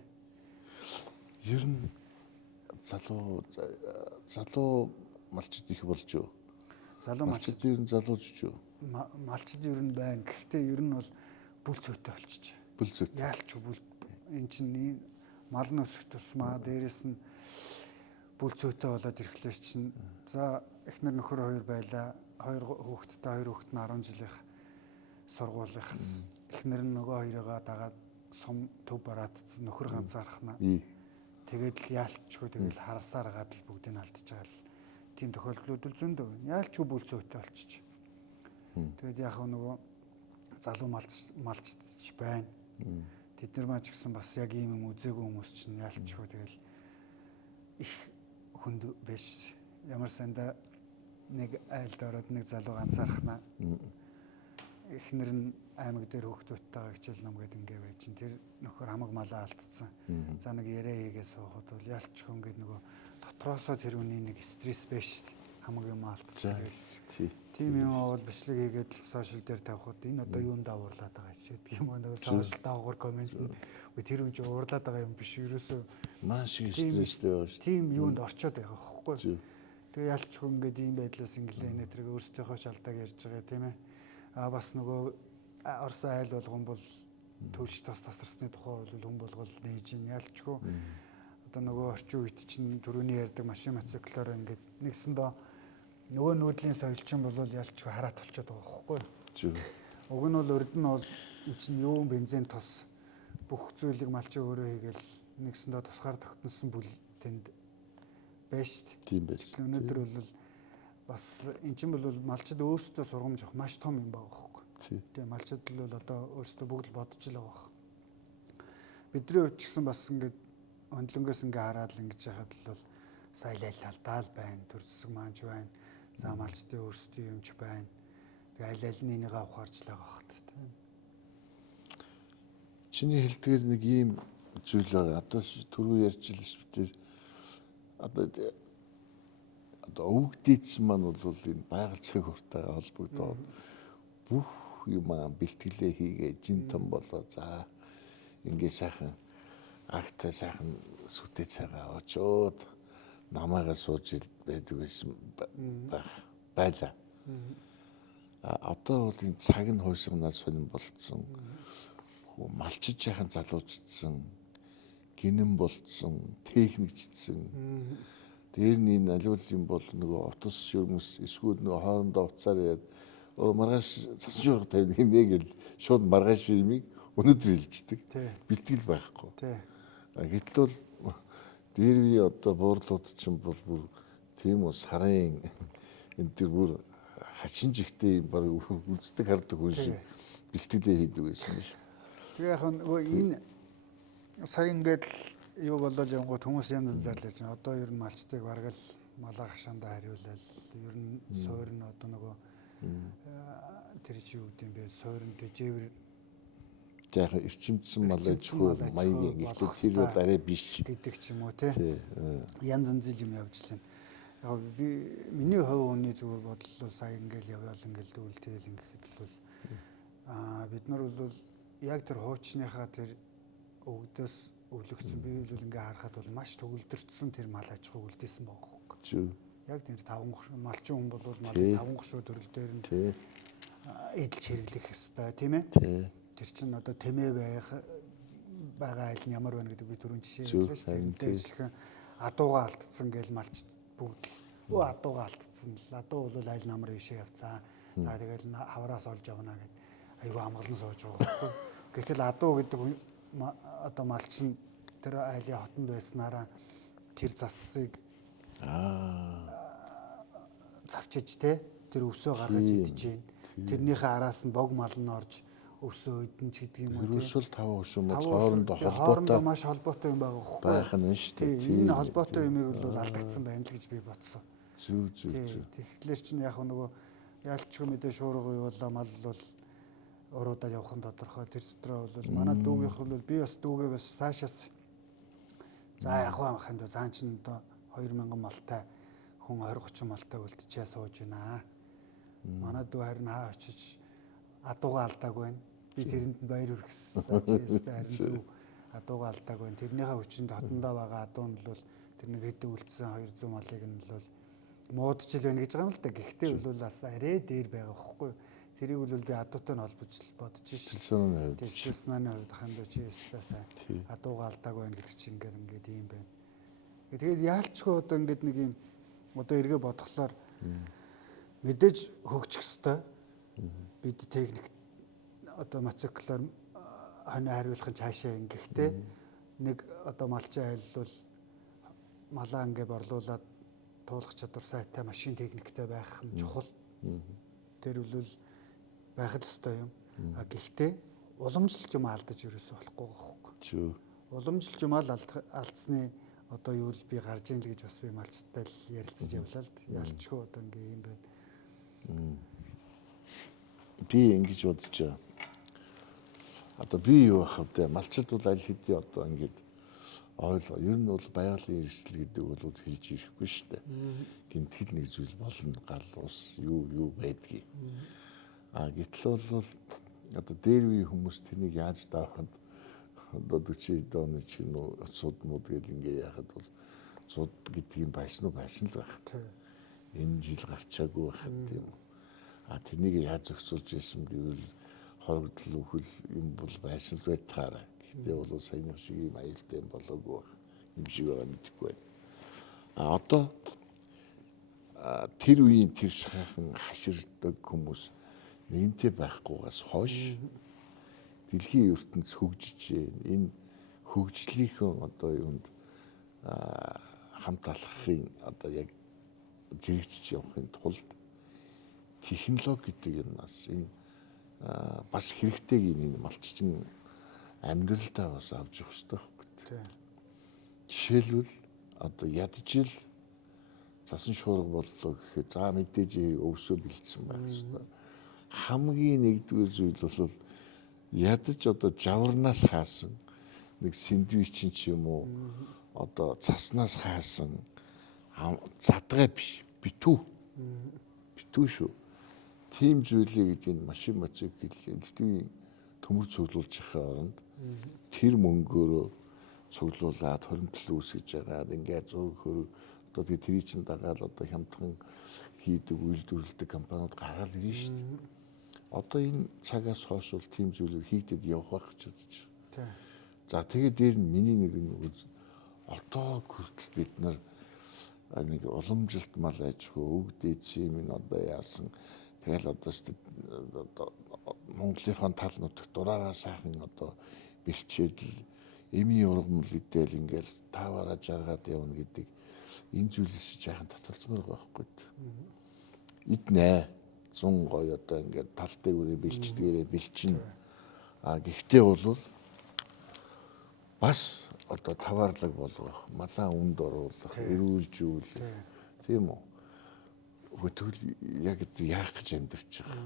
Ер нь залуу малчид их болж юу? Залуу малчид ер нь залууж юу? Малчид ер нь байна. Гэхдээ ер нь бол бүл зүйтэй болчих. Бүл зүйтэй. Яалч бүл эн чинь мал нь өсөх тусмаа дээрэс нь бүл зүйтэй болоод ирэхлээр чинь за эхнэр нөхөр 2 байлаа. 2 хүүхэдтэй 2 хүүхэд нь 10 жилийнх сургуулийнх. Эхнэр нь нөгөө хоёроо дагаад сум төв бараадсан нөхөр ганцаархна. Тэгээд л яалчгүй тэгэл харсаар гадал бүгдийг нь алдчихж байгаа л тийм тохиолдлууд л зөндөө. Яалчгүй бүл зүйтэй болчих. Тэгээд яг нөгөө залуу малчч байна. Тэд нар маань ч гэсэн бас яг ийм юм үзээгүй хүмүүс чинь яалчгүй тэгэл их хүнд биш. Ямар санда нэг айлд ороод нэг залуу ганцаархна. эхнэр нь аймаг дээр хүүхдүүдтэйгээ хичээл ном гэдэг ингээ байж чинь тэр нөхөр хамаг малаа алдсан. За нэг яриа хийгээ суухад бол ялчгүй ингээд нөгөө дотроосоо тэр үний нэг стресс биш шүү дээ. Хамаг юм алдсан. Тийм юм бол бичлэг хийгээд сошиал дээр тавихад энэ одоо юунд уурлаад байгаа ч гэдэг юм аа нөгөө сошиал даагуур комент тэр үн чи уурлаад байгаа юм биш ерөөсөө маш их стресстэй байна шүү. Тийм юунд орчоод байгаа хөхгүй. Тэгээ ялчгүй ингээд ийм байдлаас инглээ нэтрийг өөрсдийнхөө шалдааг ярьж байгаа тийм ээ. А бас нөгөө Орос айл болгон бол төлж тасарсны тухай бол хүн болгол нээж ин ялчгүй. Одоо нөгөө орчин үед чинь түрүүний ярьдаг машин моциклоор ингээд нэгсэндээ нөгөө нүүдлийн соёлчин бол ялчгүй хараат толчод байгаа хөхгүй. Уг нь бол урд нь бол чинь юу бензин тос бүх зүйлийг малчин өөрөө хийгээл нэгсэндээ тусгаар тогтносон бүл тэнд байж шүү дээ. Тийм байж. Өнөөдөр бол бас эн чинь бол малчид өөрсдөө сургамж авах маш том юм байгаа хөхгүй. Тэгээ малчид л бол одоо өөрсдөө бүгд бодож л байгаа хөөх. Бидний хувьд ч гэсэн бас ингээд өндлөнгөөс ингээ хараад л ингэж яхад л бол сайлал талдаал байна, төр зэсэг маанч байна. За малчдын өөрсдийн юмч байна. Тэгээ аль аль нь энийг авахарч л байгаа хөөх тийм. Чиний хэлдгээр нэг ийм зүйл байгаа. Одоо түрүү ярьж л шүү дээ. Одоо өвгдээдсэн маань бол энэ байгаль цагууртай холбогдоод бүх юм бэлтгэлээ хийгээ жин том болоо. За ингээ сайхан агтай сайхан сүтээ цагаа очоод намайгаа сууж байдаг байсан байлаа. Одоо бол энэ цаг нь хойсгонаас сонирн болцсон. Малчиж яхан залуучдсан, гинэн болцсон, техникчдсэн. Дээр нь энэ аливал юм бол нөгөө утас шүрмэс эсвэл нөгөө хоорондоо уцаар яад маргааш цасан шуурга тавина гинэ гэл шууд маргааш юмыг өнөдөр хэлждэг. Бэлтгэл байхгүй. Гэтэл бол дээр би одоо буурлууд чинь бол бүр тийм үү сарын энэ төр бүр хачин жигтэй юм баг үздэг хардаг хүн шиг бэлтгэлээ хийдэг байсан биш. Тэгээ яг нөгөө энэ сая ингээд юу болоод явгууд хүмүүс янз янз зарлаж байна. Одоо ер нь малчтыг бараг л малаа хашаандаа хариулаад ер нь суур нь одоо нөгөө тэр чи юу гэдэм бэ суурин тэжээвэр яг эрчимдсэн мал аж ахуй маягийн гэхдээ тэр бол арай биш гэдэг ч юм уу тий. Янз янз юм явж лээ. Яг би миний хувь хүний зүгээр бодлоо сая ингээл яваал ингээл дүүлтэйл ингээд бол бид нар бол яг тэр хуучныхаа тэр өвгдөөс өвлөгцсөн би бол ингээ харахад бол маш төгөлдөрчсөн тэр мал аж ахуй үлдээсэн байгаа хөөх. Яг тэр таван малчин хүн бол малын таван гушуу төрөл дээр нь эдэлж хэрэглэх ёстой тийм ээ. Тэр чинь одоо тэмээ байгаа айл нь ямар байна гэдэг би түрүүн жишээ хэллээ шүү дээ. Тэжлэхэн адууга алдсан гэж малч бүгд өө адууга алдсан л адуу бол айл намар ишээ явцаа. За тэгэл хавраас олж явна гэд аюу амгалан сууж байгаа байхгүй. Гэтэл адуу гэдэг одоо малч нь тэр айлын хотонд байснараа тэр засыг завчиж те тэр өвсөө гаргаж идэж байна. Тэрнийхээ араас нь бог мал нь орж өвсөө идэн ч гэдэг юм уу. Ерөөсөө 5 өвсөө хоорондоо холбоотой маш холбоотой юм байгаа хөхгүй. Байх нь шүү дээ. Энэ холбоотой юмыг бол алдагдсан байна л гэж би бодсон. Зүг. Тэгэхээр чинь яг нөгөө яалчгүй мэдээ шуурга явуулаа мал бол уруудаа явах нь тодорхой. Тэр дотроо бол манай дүүгийнх бол би бас дүүгээ бас цаашаас за яг хаханд цаан чинь одоо 2000 малтай хүн 20-30 малтай үлдчихээ сууж байна. Манай дүү харин хаа очиж адууга алдаагүй байна. Би тэрэнд баяр хүргэсэн. Харин зөв адууга алдаагүй байна. Тэрнийхээ хүчинд хотондоо байгаа адуу нь бол тэр нэг хэд үлдсэн 200 малыг нь бол муудчил байна гэж байгаа юм л да. Гэхдээ бол бас арай дээр байгаа хөхгүй. Тэрийг бол би адуутай нь холбож бодож шээ. Тэр санааны хувьд ханд чи ястаа адууга алдаагүй байна гэдэг чинь ингээд ийм байна. Тэгээд яалчгүй одоо ингээд нэг юм одоо эргээ бодглохлоор мэдээж хөгжих ёстой. Бид техник одоо моциклоор хонь хариулах нь цаашаа ингэхтэй нэг одоо малчин айл бол малаа ингээ борлуулад туулах чадвар сайтай машин техниктэй байх нь чухал. Тэр бол байх л ёстой юм. Гэхдээ уламжлалт юм алдаж ерөөсөө болохгүй байхгүй. Уламжлалт юм алдсны одоо юу л би гарж ийн л гэж бас би малчтай л ярилцаж явлаа л. Ялчгүй одоо ингээ юм байна. би ингэж бодож байгаа. Одоо би юу ах вэ? Малчид бол аль хэдийн одоо ингэж ойлго. Ер нь бол байгалийн эрсдэл гэдэг бол хэлж ирэхгүй шүү дээ. Гэмтгэл нэг зүйл болно, гал ус юу байдгийг. Гэтэл бол одоо дээр үе хүмүүс тэнийг яаж даахад одоо 40 оны ч юм уу судмууд гэл ингээ яхад бол суд гэдгийг байсан л байх. Энэ жил гарчаагүй байхад тийм үү. Тэрнийг яаж зохицуулж ирсэн гэвэл хоригдл үхэл юм бол байсан л байтаараа. Гэхдээ бол саяны шиг юм аюултай юм болоогүй байх. Юм шиг байгаа мэдэхгүй байна. Одоо тэр үеийн тэр сайхан хаширдаг хүмүүс нэгэнтээ байхгүйгаас хойш дэлхийн ертөнц хөгжиж байна. Энэ хөгжлийнхөө одоо юунд хамт алхахын одоо яг зэрэгцэж явахын тулд технологи гэдэг юмнаас энэ бас хэрэгтэйг энэ малччин амьдралдаа бас авч явах хэрэгтэй байхгүй. Жишээлбэл одоо ядчил цасан шуурга боллоо гэхэд за мэдээж өвсөө бэлдсэн байх хэрэгтэй. Хамгийн нэгдүгээр зүйл бол ядаж одоо жаварнаас хаасан нэг сэндвич ч юм уу одоо цаснаас хаасан задгай биш битүү шүү. Тим зүйлийг энэ машин мотоцикл элдвийн төмөр цуглуулж явахын оронд тэр мөнгөөрөө цуглуулад хоримтлал үүсгэж байгаа. Ингээд зураг хөрөг одоо тэрий чин дагаад одоо хямдхан хийдэг үйлдвэрлэдэг компаниуд гараад ирнэ шүү дээ. Одоо энэ цагаас хойш бол тийм зүйлүүд хийгдэд явах байх гэж бодож байна. За тэгээд дээр нь миний нэг одоо хүртэл бид нар нэг уламжилт мал аж ахуй өвгдээд юм одоо яасан. Тэгэл одоо Монголынхон тал нутагт дураараа сайхан одоо бэлчээд л эмийн ургамал идэл ингээл таваараа жаргаад явна гэдэг энэ зүйлээс жаахан таталцмаар байхгүй. Иднэ 100 гоё одоо ингээд тал дээрээ бэлчдгээрээ бэлчин. Гэхдээ бол бас одоо таваарлаг болгох, малаа үнд оруулах, эрүүлжүүлэх тийм үү? Тэгвэл яг яах гэж амьдарч байгаа.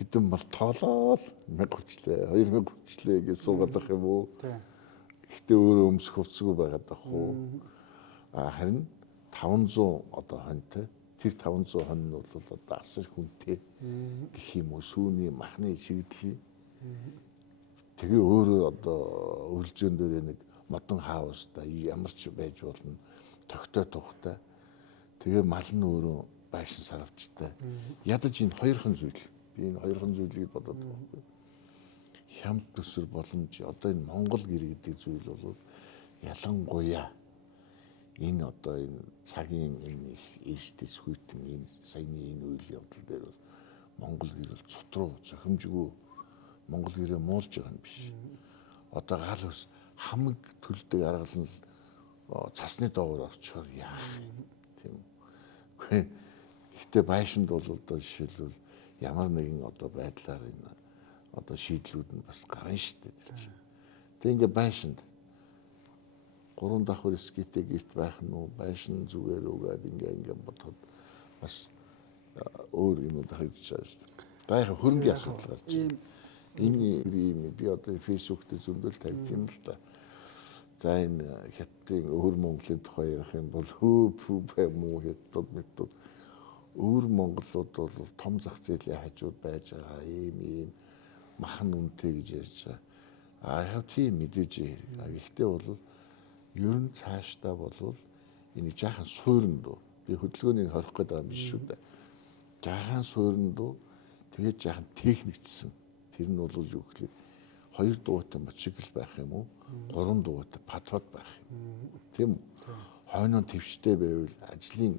Хэдэн бол тоолоод 1000 хүчлээ, 2000 хүчлээ гэж суугаад байх юм уу? Гэхдээ өөрөө өмсөх хувцсгүй байгаад байх уу? Харин 500 одоо хоньтой тэр 500 хонь нь бол одоо асар хүнтэй гэх юм уу сүүний махны шигдлийн тэгээ өөрөө одоо өвлжөн дээр нэг модон хаустай ямар ч байж болно тогтой тухтай тэгээ мал нь өөрөө байшин сарвчтай ядаж энэ хоёрхан зүйл би энэ хоёрхан зүйлийг бодоод байгаа. Хямд төсөр боломж одоо энэ Монгол гэр гэдэг зүйл бол ялангуяа энэ одоо энэ цагийн энэ эрсдэс хүйтэн энэ саяны энэ үйл явдал дээр бол Монгол гэр бол цутруу зохимжгүй Монгол гэрээ муулж байгаа юм биш. Одоо гал ус хамаг төлдөг аргал нь цасны доогоор орчхоор яах юм тийм үү. Гэхдээ байшинд бол одоо жишээлбэл ямар нэгэн одоо байдлаар энэ одоо шийдлүүд нь бас гарна шүү дээ. Тэг ингээ байшинд 3 давхар скитэй гэрт байх нь уу байшин зүгээр үгээд ингээ бодоход бас өөр юмуд харагдаж байгаа шүү дээ. Гайхаа хөрөнгөний асуудал гарч байна. Энэ би одоо фэйсбүүк дээр зөндөл тавьд юм л да. За энэ хятадын өвөр Монголын тухай ярих юм бол муу хятад метод өвөр монголууд бол том зах зээлийн хажууд байж байгаа ийм махан үнэтэй гэж ярьж байгаа. Тийм мэдээж. Гэхдээ бол ер нь цаашдаа бол энэ жаахан суурин дөө би хөдөлгөөнийг хорих гээд байгаа юм биш шүү дээ. Жаахан суурин дөө тэгээд жаахан техникчсэн. Тэр нь бол юу гэхлээр 2 дугуйтай мотоцикл байх юм уу? 3 дугуйтай патвад байх юм. Тийм үү? Хойноо твштэй байвал ажлын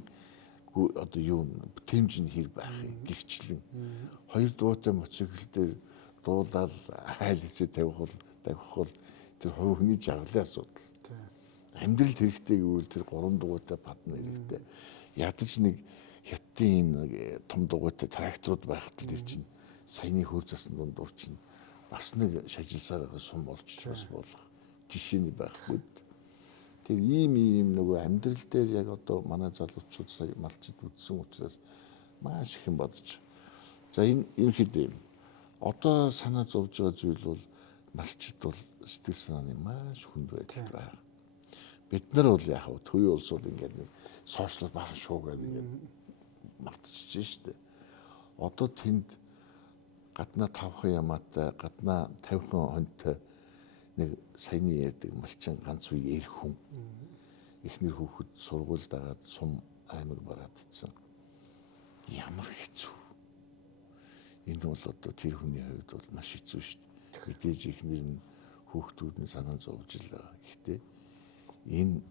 одоо юу тэмж нь хэр байх юм гихчлэн 2 дугуйтай мотоцикл дээр дуулаад айл хэсэг тавих бол тэр хүний жаргалын асуудал. Амьдрал хэрэгтэй гэвэл тэр 3 дугуйтай падна хэрэгтэй. Ядаж нэг хятадын том дугуйтай тракторууд байхад л тэр чинь саяны хөр засан дундуур чинь бас нэг шажилсаар сум болж бас болох жишээний байхгүй. Тэр ийм нөгөө амьдрал дээр яг одоо манай залуучууд сая малчид үтсэн учраас маш их юм бодож. За энэ ерөнхийдөө юм. Одоо санаа зовж байгаа зүйл бол малчид бол сэтгэл санааны маш хүнд байдалд байна. Бид нар бол яг төвийн улсууд ингээд нэг сошиал бахан шуугаад ингээд мартчихжээ шүү дээ. Одоо тэнд гаднаа 5хан ямаатай, гаднаа 50хан хонтой нэг саяны ярьдаг малчин ганц үе эр хүн. Эхнэр хүүхэд сургуульд дагаад сум аймаг бараадсан. Ямар хэцүү. Энэ бол одоо тэр хүний хувьд бол маш хэцүү шүү дээ. Мэдээж эхнэр нь хүүхдүүд нь санаа зовж л байгаа. Гэхдээ энэ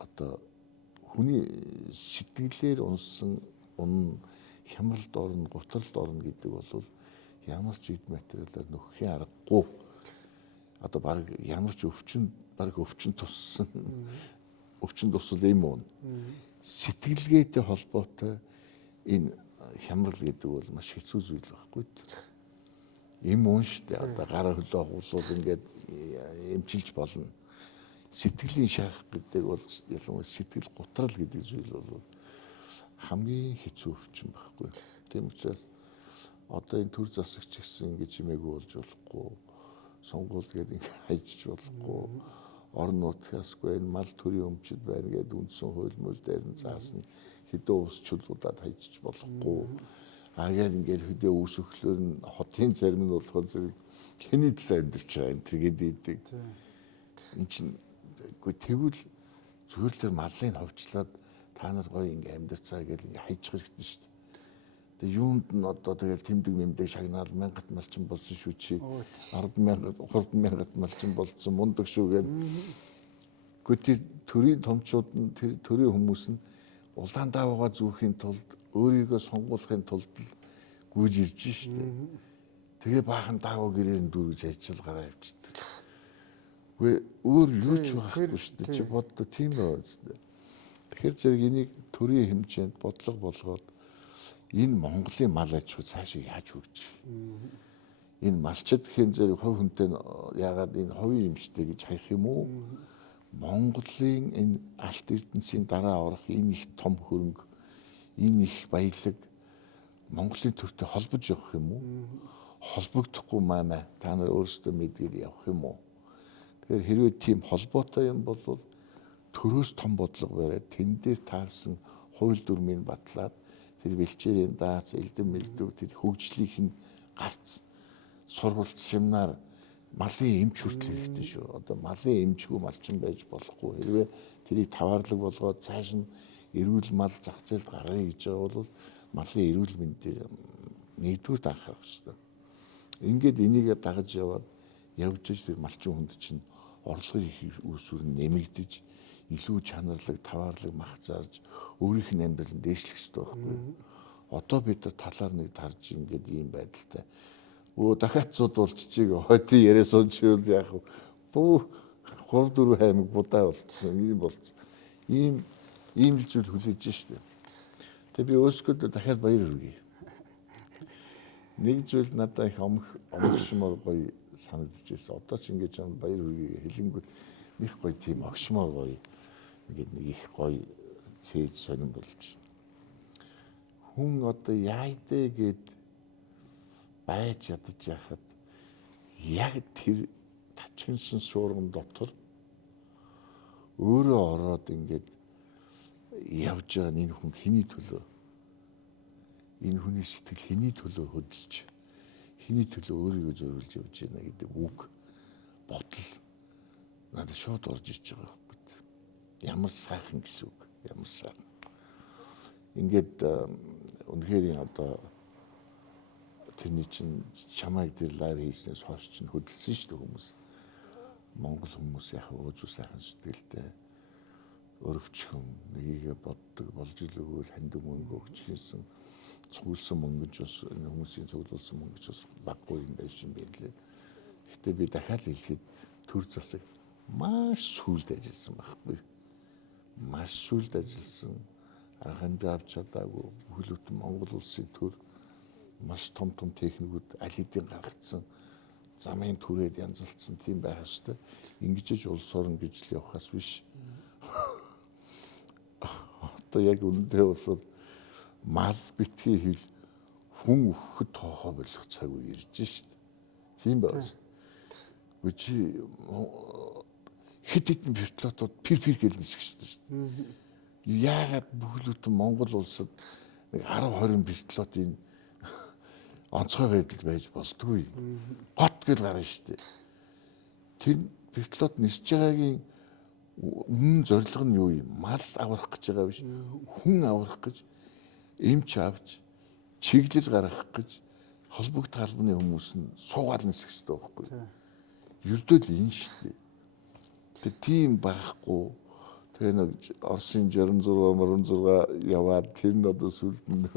одоо хүний сэтгэлээр унсан унан хямралд орно, гутралд орно гэдэг бол ямар ч эд материалаар нөхөхийн аргагүй. Одоо баг ямар ч өвчин туссан. Өвчин тусвал юм уу? Сэтгэлгээтэй холбоотой энэ хямрал гэдэг бол маш хэцүү зүйл байхгүй. Им унштай одоо гараа хөлөө хуулууд ингээд эмчилж болно. Сэтгэлийн шарах гэдэг бол ялангуяа сэтгэл гутрал гэдэг зүйл бол хамгийн хэцүү өвчин байхгүй. Тийм учраас одоо энэ төр засагч гэсэн ингэж чимээгүй болж болохгүй. Сонгуул гэдэг ингэ хайжиж болохгүй. Орон нутгасгүй энэ мал төрийн өмчөд байна гэдэг үндсэн хууль мөл дээр нь заасан хэдэн ус чулуудад хайжиж болохгүй. Агаад ингээд хөдөө үүсвэхлөөр нь хотын зарим нь болохоор зэрэг хэний төлөө амьдарч байгаа энэ тэгээд идэг. Энд чинь үгүй тэгвэл зүгээр л малын ховчлаад та нар гоё ингээд амьдарцаа гэж ингээд хайчих хэрэгтэй шүү дээ. Тэгээ юунд нь одоо тэгэл тэмдэг мэмдэг шагнаал 1000-т малчин болсон шүү чи 100000 3000-т малчин болсон мундаг шүү гэдэг. Гэхдээ тэр төрийн томчууд нь тэр төрийн хүмүүс нь улаан даваагаа зүүхийн тулд өөрийгөө сонгуулахын тулд гүйж ирж штэ. Тэгээ баахан даавуу гэрээр нь дүүргэж ажил гараа явчихдаг. Үгүй өөр юу ч байхгүй штэ. Чи боддоо тийм ээ үстэ. Тэгэхээр зэрэг энийг төрийн хэмжээнд бодлого болгоод энэ Монголын мал аж ахуй цаашаа яаж хөгжих. Энэ малчид хэн зэрэг хувь хүнтэй яагаад энэ хувийн эмчтэй гэж хаях юм уу? Монголын энэ алт эрдэнсийн дараа орох энэ их том хөрөнгө, энэ их баялаг Монголын төртөй холбож явах юм уу? Холбогдохгүй маа та нар өөрсдөө мэдгээд явах юм уу? Тэгэхээр хэрвээ тийм холбоотой юм бол төрөөс том бодлого бариад тэн дээр таарсан хууль дүрмийг батлаад тэр бэлчээрийн даац элдэн мэлдүү тэр хөгжлийнх нь гарц сургалт семинар малын эмч хүртэл хэрэгтэй шүү. Одоо малын эмчгүй малчин байж болохгүй. Хэрвээ тэрийг таваарлаг болгоод цааш нь эрүүл мал зах зээлд гаргая гэж байгаа бол малын эрүүл мэнд дээр нэгдүгээр анхаарах хэрэгтэй. Ингээд энийг дагаж яваад явж иж тэр малчин хүнд чинь орлогын их үүсвэр нэмэгдэж илүү чанарлаг таваарлаг мах зарж өөрийнх нь амьдралд дээшлэх хэрэгтэй байхгүй. Одоо бид нар талаар нэг тарж ингээд ийм байдалтай. Дахиад цууд болчихжээ хойдын яриа суучвал яах вэ? Бүү 3-4 хаймаг будаа болцсон юм болцсон. Ийм л зүйл хүлээж штэ. Тэгээ би өөрсгөө дахиад баяр хүргэе. Нэг зүйл надад их омгшмор гоё санагдчихсэн. Одоо ч ингэж юм баяр хүргэе хэлэнгүүт нэг гоё тийм огшмор гоё ингээд нэг их гоё цээж сонирн болж байна. Хүн одоо яайдэ гэд байж ядаж яхад яг тэр тачгинсан шуурган дотор өөрөө ороод ингээд явж байгаа энэ хүн хэний төлөө энэ хүний сэтгэл хэний төлөө хөдөлж хэний төлөө өөрийгөө зориулж явж байна гэдэг үг бодол надад шууд орж иж байгаа байхгүй. Ямар сайхан гэсэн үг. Ямар сайхан. Ингээд үнэхээр одоо тэрний чинь чамайг тэр лайв хийснээс хойш чинь хөдөлсөн шүү дээ хүмүүс. Монгол хүмүүс яг өөжөө сайхан сэтгэлтэй өрөвчхөн нэгийгээ боддог болж л өгөөл ханд мөнгө өгч хийсэн цугласан мөнгө ч бас энэ хүмүүсийн цуглуулсан мөнгө ч бас баггүй юм байсан байлээ. Гэхдээ би дахиад хэлэхэд төр засаг маш сүлд ажилласан байхгүй. Маш сүлд ажилласан арга хэмжээ авч чадаагүй бүхэл Монгол улсын төр маш том техникүүд аль хэдийн гаргацсан замын түрээд янзалцсан тийм байх хэвээр ингэж улс орн гэж л явахаас биш. Одоо яг үндэ бол мал битгий хэл хүн өгөхөд тоохоо болох цаг үе ирж шít. Тийм байна. Үчи хэд хэдэн вертолотууд пир гэл нисгэж шít. Яагаад бүхлөтэн Монгол улсад нэг 10-20 вертолотын онцгой байдал байж болдгүй. Гот гэл гарна шít. Тэр вертолот нисэж байгаагийн өмнө зорилго нь юу юм? Мал аврах гэж байгаа биш. Хүн аврах гэж, эмч авч, чиглэл гаргах гэж холбогд халбаны хүмүүс нь суугаал нисэх хэрэгтэй байхгүй. Ердөө л энэ шүү дээ. Тэгээ тийм байхгүй. Тэгээ нэг Оросын 66 яваад тэр нь одоо сүлд нь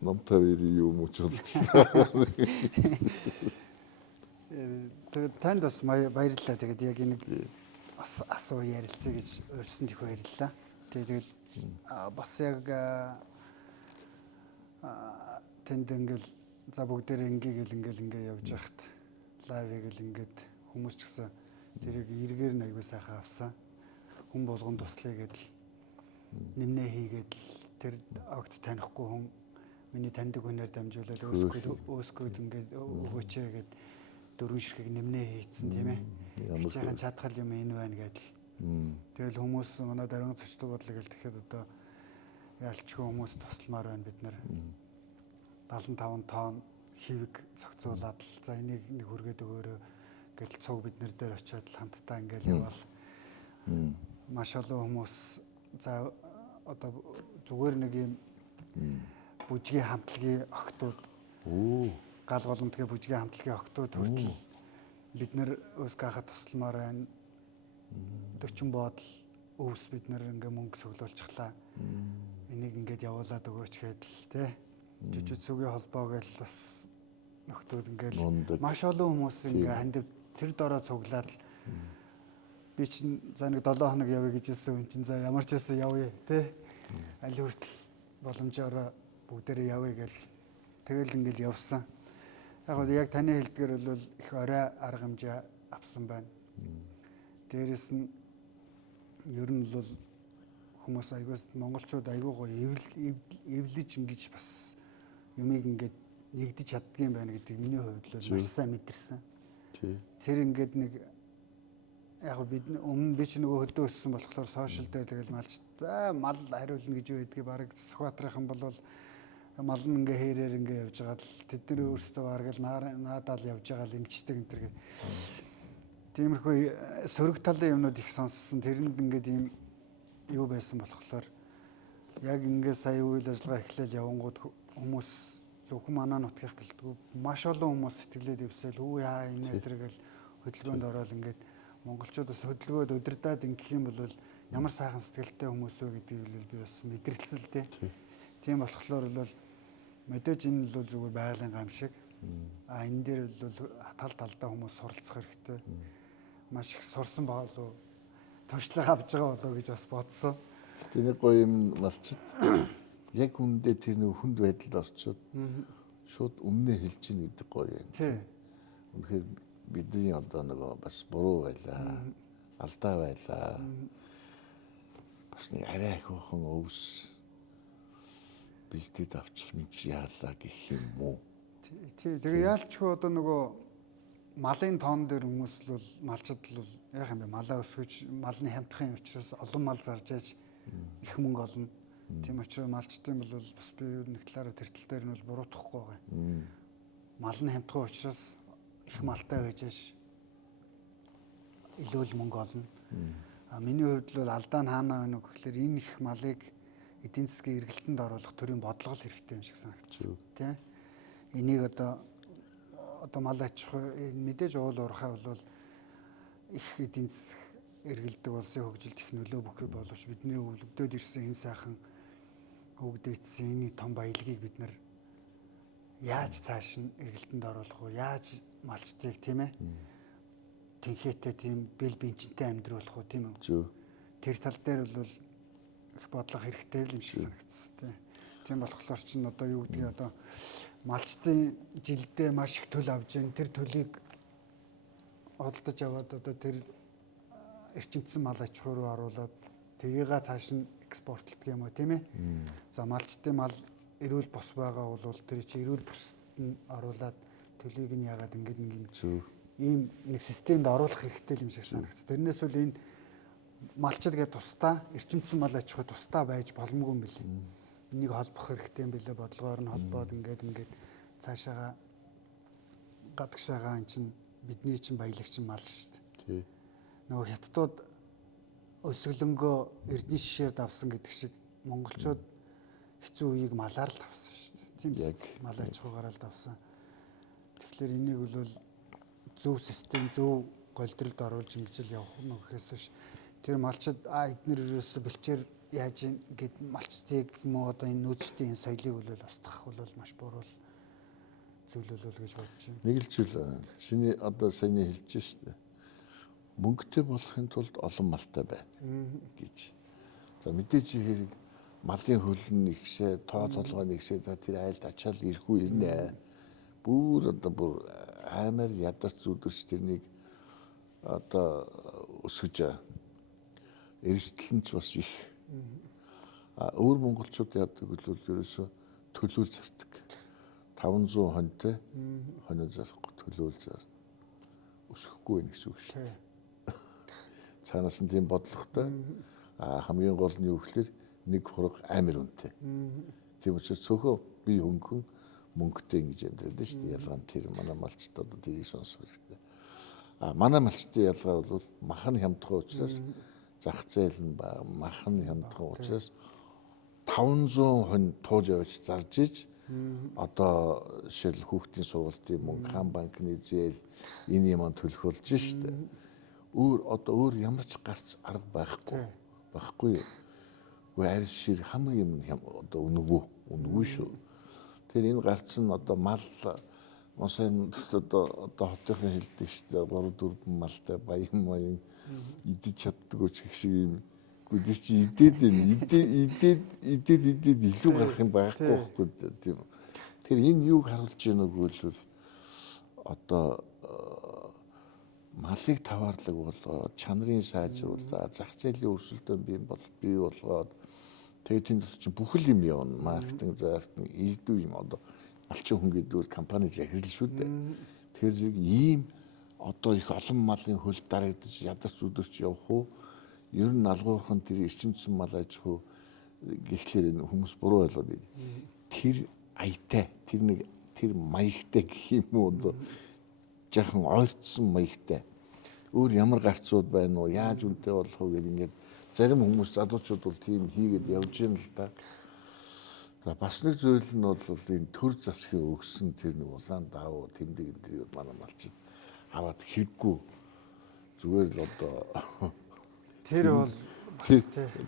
номтой юу мөч болчихлоо. Тэгээд танд бас баярлалаа. Тэгээд яг нэг асуу ярилцъя гэж урьсан их баярлалаа. Тэгээд бас яг тэнд ингээл за бүгдээрээ ингээ явж байхад лайвыг л ингээд хүмүүс ч гэсэн тэрийг эргээр нь аягүй сайхан авсан. Хүн болгон туслая гэдэл нэмнээ хийгээд тэр огт танихгүй хүн миний таньдаг хүнээр дамжуулаад өөсгөөд ингээд өгөөч гэд дөрвөн ширхэг нэмнээ хийцэн тийм ээ. Хичээхэн чадхал юм энэ байна гэдэл. Тэгэл хүмүүс манай дарга зочдод бодлыг л тэгэхэд одоо ялчгүй хүмүүс тусламаар байна бид нар. 75 тонн хивэг зохицуулаад л за энийг нэг хүргээд өгөөрэй гэдэл цуг бид нар дээр очиод хамтдаа ингээл яваал. Маш олон хүмүүс за одоо зүгээр нэг юм бүжгийн хамтлагийн охтууд гал боломтгийн бүжгийн хамтлагийн охтууд хүртэл бид нар өөс гахад тусламаар байна. 40 бодол өвс бид нар ингээ мөнгө цуглуулчихлаа. Энийг ингээд явуулаад өгөөч гэдэл тий. Жижигцүгийн холбоо гэл бас нөхдүүд ингээл маш олон хүмүүс ингээ хандив тэр дороо цуглаад би чинь за нэг 7 хоног явъя гэж хэлсэн хүн чинь за ямар ч байсан явъя тий. Аль хүртэл боломжоор бүгдээрээ явъя гэл тэгэл ингээл явсан. Яг таны хэлдгээр бол их орой арга хэмжээ авсан байна. Дээрээс нь ер нь бол хүмүүс айгуус монголчууд айгуу гоё эвлэж ингэж бас юмыг ингээд нэгдэж чаддгийм байна гэдэг миний хувьд бол маш сайн мэдэрсэн. Тэр ингээд нэг яг бид өмнө би ч нөгөө хөдөө өссөн болохоор сошиал дээр тэгэл малч за мал хариулна гэж байдгийг баг Сүхбаатарын бол мал нь ингээ хэрээр ингээ явж байгаа л тэдний өөрсдөө баг л наадаал явж байгаа л эмчдэг энэ төр гэх. Тиймэрхүү сөрөг талын юмнууд их сонссон. Тэрэнд ингээд ийм юу байсан болохоор яг ингээ сая үйл ажиллагаа эхлээл явангууд хүмүүс зөвхөн манай нутгийнх гэлтгүй маш олон хүмүүс сэтгэлээд ивсэл үү яа энэ тэргээл хөдөлгөөнд ороод ингээд монголчууд бас хөдөлгөөд удирдаад ингэх юм бол ямар сайхан сэтгэлтэй хүмүүс вэ гэдгийг би бас мэдрэлцэл дээ. Тийм болохоор бол мэдээж энэ бол зүгээр байгалийн гам шиг. Энэ дээр бол тал талдаа хүмүүс суралцах хэрэгтэй. Маш их сурсан болов туршлага авч байгаа болов гэж бас бодсон. Тэр нэг гоё юм малчид яг үндэ тэр нэг хүнд байдалд орчоод шууд өмнөө хэлж ийн гэдэг гоё юм. Тийм. Үнэхээр бидний одоо нэг бас буруу байлаа. Алдаа байлаа. Бас нэг арай их хөөн өвс бэлдээд авчих юм чи яалаа гэх юм уу? Тий. Тэгээ яалчгүй одоо нөгөө малын тоон дээр хүмүүс л малчид л яах юм бэ? Малаа өсгөж малны хямдхын учраас олон мал зарж яаж их мөнгө олно. Тийм учраас малчдын бол бас би нэг талаараа тэр тал дээр нь бол буруутгахгүй байгаа. Мал нь хямдхан учраас их малтай байж ш илүү л мөнгө олно. Миний хувьд бол алдаа нь хаана байна вэ гэхээр энэ их малыг эдийн засгийн эргэлтэнд оруулах төрлийн бодлого хэрэгтэй юм шиг санагдсан. Тэ? Энийг одоо мал аж ахуй мэдээж уул уурхай бол их эдийн засаг эргэлдэг улсын хөгжилд их нөлөө бүхий боловч бидний өвлөгдөөд ирсэн энэ сайхан хөгдөөдсөн энэ том баялагийг бид нар яаж цааш нь эргэлтэнд оруулах вэ? Яаж малчдыг тийм ээ? Тэнхээтэй тийм бэл бэнчинтэй амьдруулах уу тийм үү? Тэр тал дээр бол их бодлого хэрэгтэй л юм шиг санагдсан тийм болохоор чинь одоо юу гэдгийг одоо малчдын жилдээ маш их төл авж гэн тэр төлийг олдож аваад одоо тэр эрчимцэн мал аж ахуй руу оруулаад тэрийг цааш нь экспортлдог юм уу тийм ээ? За малчдын мал эрүүл бус байгаа бол тэр чи эрүүл бусд нь оруулаад төлөйг нь яагаад ингэж ийм нэг системд оруулах хэрэгтэй юм шиг санагдсан. Тэрнээс үл энэ малчид гэдэг тусдаа эрчимцэн мал аж ахуй тусдаа байж боломгүй юм билээ. Энийг холбох хэрэгтэй юм билээ. Бодлогоор нь холбоод ингээд цаашаага гадагшаага эн чинь бидний чинь баялагч мал шүү дээ. Нөгөө хятадууд өсгөлөнгөө эрдний шишээр давсан гэдэг шиг монголчууд хэцүү үеийг малаар л давсан шүү дээ. Тийм яг мал аж ахуйгаар л давсан. Тэгэхээр энийг бол зөв систем, зөв голдролд оруулж ингэж л явах нь гэхээс биш. Тэр малчид эднэр ерөөсө бэлчээр яаж гээд малчдыг юм уу одоо энэ нөөцийн соёлыг бол устгах бол маш буруу зүйлүүлэл гэж бодож байна. Нэг л зүйл шиний одоо саяны хэлж штэ. Мөнгөтэй болохын тулд олон малтай байна гэж. За мэдээж хэрэг малын хөлн нэгшээ, тоо толгой нэгшээ тэр айлд ачаал ирэхгүй ирнэ. Бүр аймаар ядарч зүдэрч тэрнийг одоо өсгөж эрсдэл нь ч бас их. Өөр монголчууд яадаг бол ерөөсө төлөөл зардаг. 500 хонтой хоноо зарахгүй төлөөл зар өсөхгүй байх гэсэн үг шүү. Цаанаас нь тийм бодлоготой хамгийн гол нь юу гэхээр нэг хураг амир үнэтэй. Тийм учраас цөөхөө би хөнгөн мөнгөтэй ингэж амьдрал шүү дээ. Ялгаа нь тэр манай малчд одоо тэрийг сонсох хэрэгтэй. Манай малчдын ялгаа бол махан хямдхан учраас зах зээл нь махан хямдхан учраас 500 хон тууж явж зарж иж одоо жишээл хүүхдийн сургалтын мөнгө, хаан банкны зээл энэ юм төлөх болж штэ. Өөр ямар ч гарц арга байхгүй. Үгүй арьс шир хамгийн юм одоо үнэгүй шүү. Тэр энэ гарц нь одоо мал мосын одоо хотын хэлдэг штэ 3-4 малтай баян идэж чаддгүй ч гэх шиг юм. Гүдээс чи идээд илүү гарах юм байхгүй байхгүй тийм. Тэр энэ юуг харуулж байгааг бол одоо малыг таваарлаг болоод чанарын сайжруулаад зах зээлийн өрсөлдөөн бий болгоод тэгээд тэнд чинь бүхэл юм явна. Маркетинг, заартан, элдв юм одоо малчин хүн гэдэг компани захирал шүү дээ. Тэгэхээр ийм одоо их олон малын хөл дарагдаж ядарч зүдэрч явах уу? Ер нь алгуурхан тэр эрчимцэн мал аж ахуй гэхлээр энэ хүмүүс буруу ойлгоод байна. Тэр аятай, тэр маягтай гэх юм уу одоо жаахан ойртсон маягтай. Өөр ямар гарцууд байна уу? Яаж үнэтэй болох вэ гэдэг ингээд зарим хүмүүс залуучууд бол тийм хийгээд явж байна л да. За бас нэг зүйл нь бол энэ төр засгийн өгсөн тэр нэг улаан даав тэмдэг энэ манай малчид аваад хэрэггүй. Зүгээр л одоо тэр бол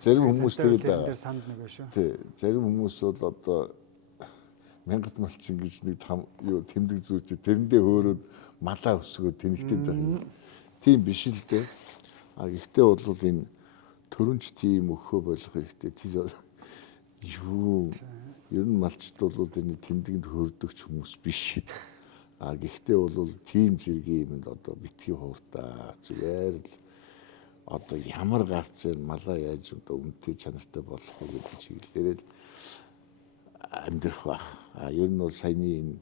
зарим хүмүүс тэгээд санал нэг шүү. Тий, зарим хүмүүс бол одоо мянгат малчин гэж нэг тэмдэг зүйч тэрэндээ хөөрөөд малаа өсгөөд тэнэгтэй байгаа. Тийм биш л дээ. Гэхдээ бол энэ төрөнч тийм өгөхөө болох хэрэгтэй. Тэр юу ер нь малчд бол энэ тэмдэгэнд хөөрдөгч хүмүүс биш. Гэхдээ бол тийм зэргийн юмд одоо битгий хууртаа зүгээр л одоо ямар гарцээр малаа яаж одоо үнэтэй чанартай болох вэ гэдэг чиглэлээр л амьдрах ба. Ер нь бол саяны энэ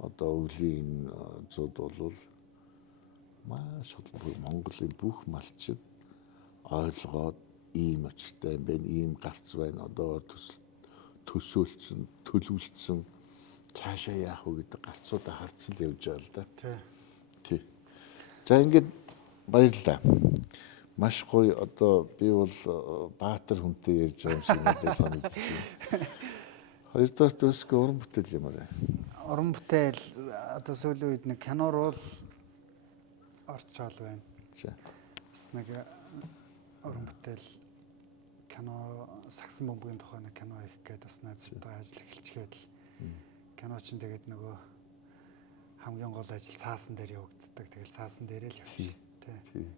одоо өвлийн зууд бол маш Монголын бүх малчид ойлгоод ийм очиртай юм байна, ийм гарц байна, одоо төсөөлцсөн, төлөвлөсөн цаашаа яах вэ гэдэг гарцуудаа харцсан л явж байгаа л да. Тий. За ингээд баярлалаа. Маш гоё одоо би бол баатар хүнтэй ярьж байгаа юм шиг надад санагдаж байна. Хоёрдугаар төсгөө уран бүтээл юм аа. Уран бүтээл одоо сүүлийн үед нэг кино руу орч чаал байна. Бас нэг уран бүтээл кино сагсан бөмбөгийн тухай нэг кино хийх гээд бас найзтай ажил эхэлчихээд л кино чинь тэгээд нөгөө хамгийн гол ажил цаасан дээр явагддаг. Тэгэл цаасан дээрээ л явчих. Тий.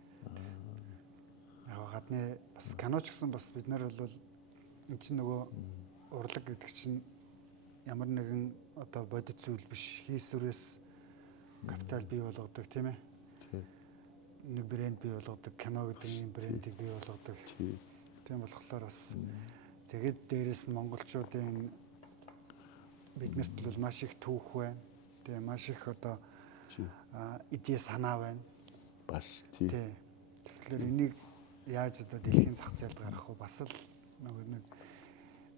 Гадны бас кино ч гэсэн бас бид нар бол эн чинь нөгөө урлаг гэдэг чинь ямар нэгэн одоо бодит зүйл биш. Хийсвэрээс капитал бий болгодог тийм ээ. Нэг брэнд бий болгодог, кино гэдэг ийм брэндийг бий болгодог. Тийм болохоор бас тэгээд дээрэс нь монголчуудын биднэрт бол маш их түүх байна. Тэгээ маш их одоо идея санаа байна. Бас тий. Тэгэхээр энийг яаж одоо дэлхийн зах зээлд гаргах вэ? Бас л нэг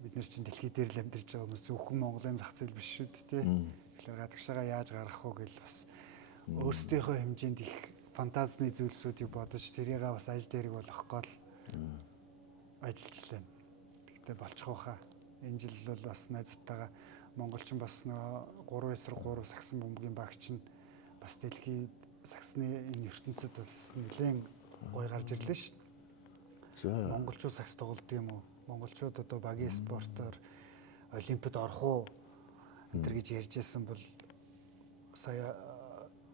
бид нар чинь дэлхий дээр л амьдарч байгаа хүмүүс зөвхөн Монголын зах зээл биш шүү дээ, тий. Тэгэхээр гадагшаага яаж гаргах вэ гэж бас өөрсдийнхөө хэмжээнд их фантазны зүйлсүүдийг бодож тэрийг бас ажил дээрэг болгох гол ажиллажлаа. Гэхдээ болчих واخа. Энэ жил бол бас найзтайгаа монголчин бас нөгөө 3 эсрэг 3 сагсан бөмбөгийн багч нь бас дэлхийд сагсны энэ ертөнцид бас нэлээд гоё гарч ирлээ шүү дээ. Монголчууд сагс тоглодог юм уу? Монголчууд одоо багийн спортоор олимпиад орох уу? Энтэр гэж ярьж байсан бол сая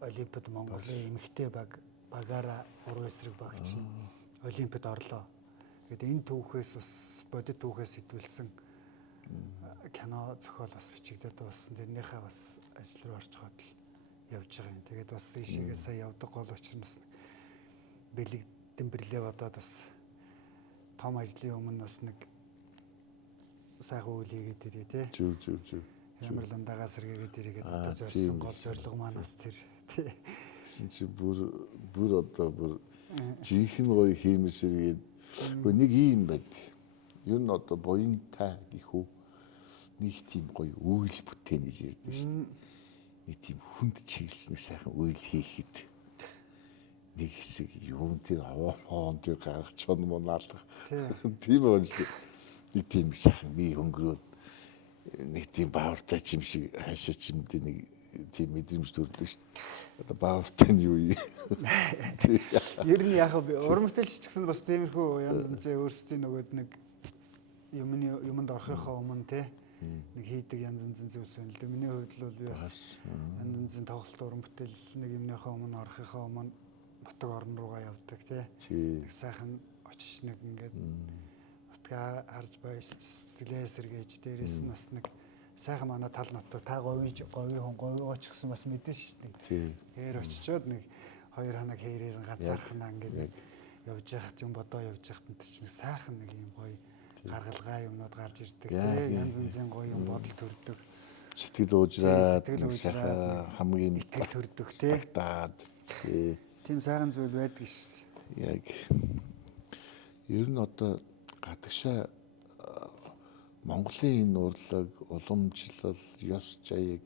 олимпиад Монголын эмэгтэй багаараа 3 эсрэг багч нь олимпиад орлоо. Тэгээд энэ түүхээс бас бодит түүхээс сэтвэлсэн кино зохиол бас бичигдээд дууссан. Тэрнийхээ бас ажил руу орж хаад л явж байгаа юм. Тэгээд бас ийшээгээ сая явдаг гол учир нь бас бэлэг дэмбэрлээ бодоод бас том ажлын өмнө бас нэг сайхан үйл хийгээд ирээ тий. Зүг. Ямар ландагаа сэргээгээд ирэгээд одоо зорьсон гол зорилго манаас тэр тий. Чи бүр одоо жинхэнэ гоё хиймэсэргээд нэг юм байд. Ер нь одоо буянтай гэх үү нэг тийм гоё үйл бүтээн гэж ярьдэн шүү дээ. Нэг тийм хүнд чиглэсэн сайхан үйл хийхэд нэг хэсэг юм тэр хоон тэр гарах чон монаалах тийм байна шүү дээ. Нэг тийм сайхан би өнгөрөөд нэг тийм баавартай юм шиг хаашаа чимдээ нэг тийм мэдрэмж төрдөө шүү дээ. Одоо баавартай нь юу юм? Ер нь яг уран бүтээлч гэсэн бас тиймэрхүү янз янзын өөрсдийн нөгөөд нэг юмд орохынхоо өмнө те нэг хийдэг янз янзын зүйлс байна л да. Миний хувьд бол би бас янз янзын тоглолт уран бүтээл нэг юмныхаа өмнө орохынхоо өмнө нутаг орн руугаа явдаг те. Нэг сайхан очиж нэг ингээд нутгаа харж байж сэтгэлээ сэргээж дээрээс нь бас нэг сайхан манай тал нутаг та говийн говьооч гэсэн бас мэдэн шүү дээ. Гээр очичоод нэг хоёр ханаг хэрээр ганцаархнаа ингээд явж яхад юм бодоо явж яхад энэ чинь сайхан нэг юм гоё гаргалгаа юмнууд гарч ирдэг тийм янз янзын гоё юм бодол төрдөг. Сэтгэл уужраад нэг сайхан хамгийн итгэл төрдөг тийм. Тийм сайхан зүйл байдаг шүү дээ. Яг ер нь одоо гадагшаа Монголын энэ урлаг, уламжлал, ёс жаяг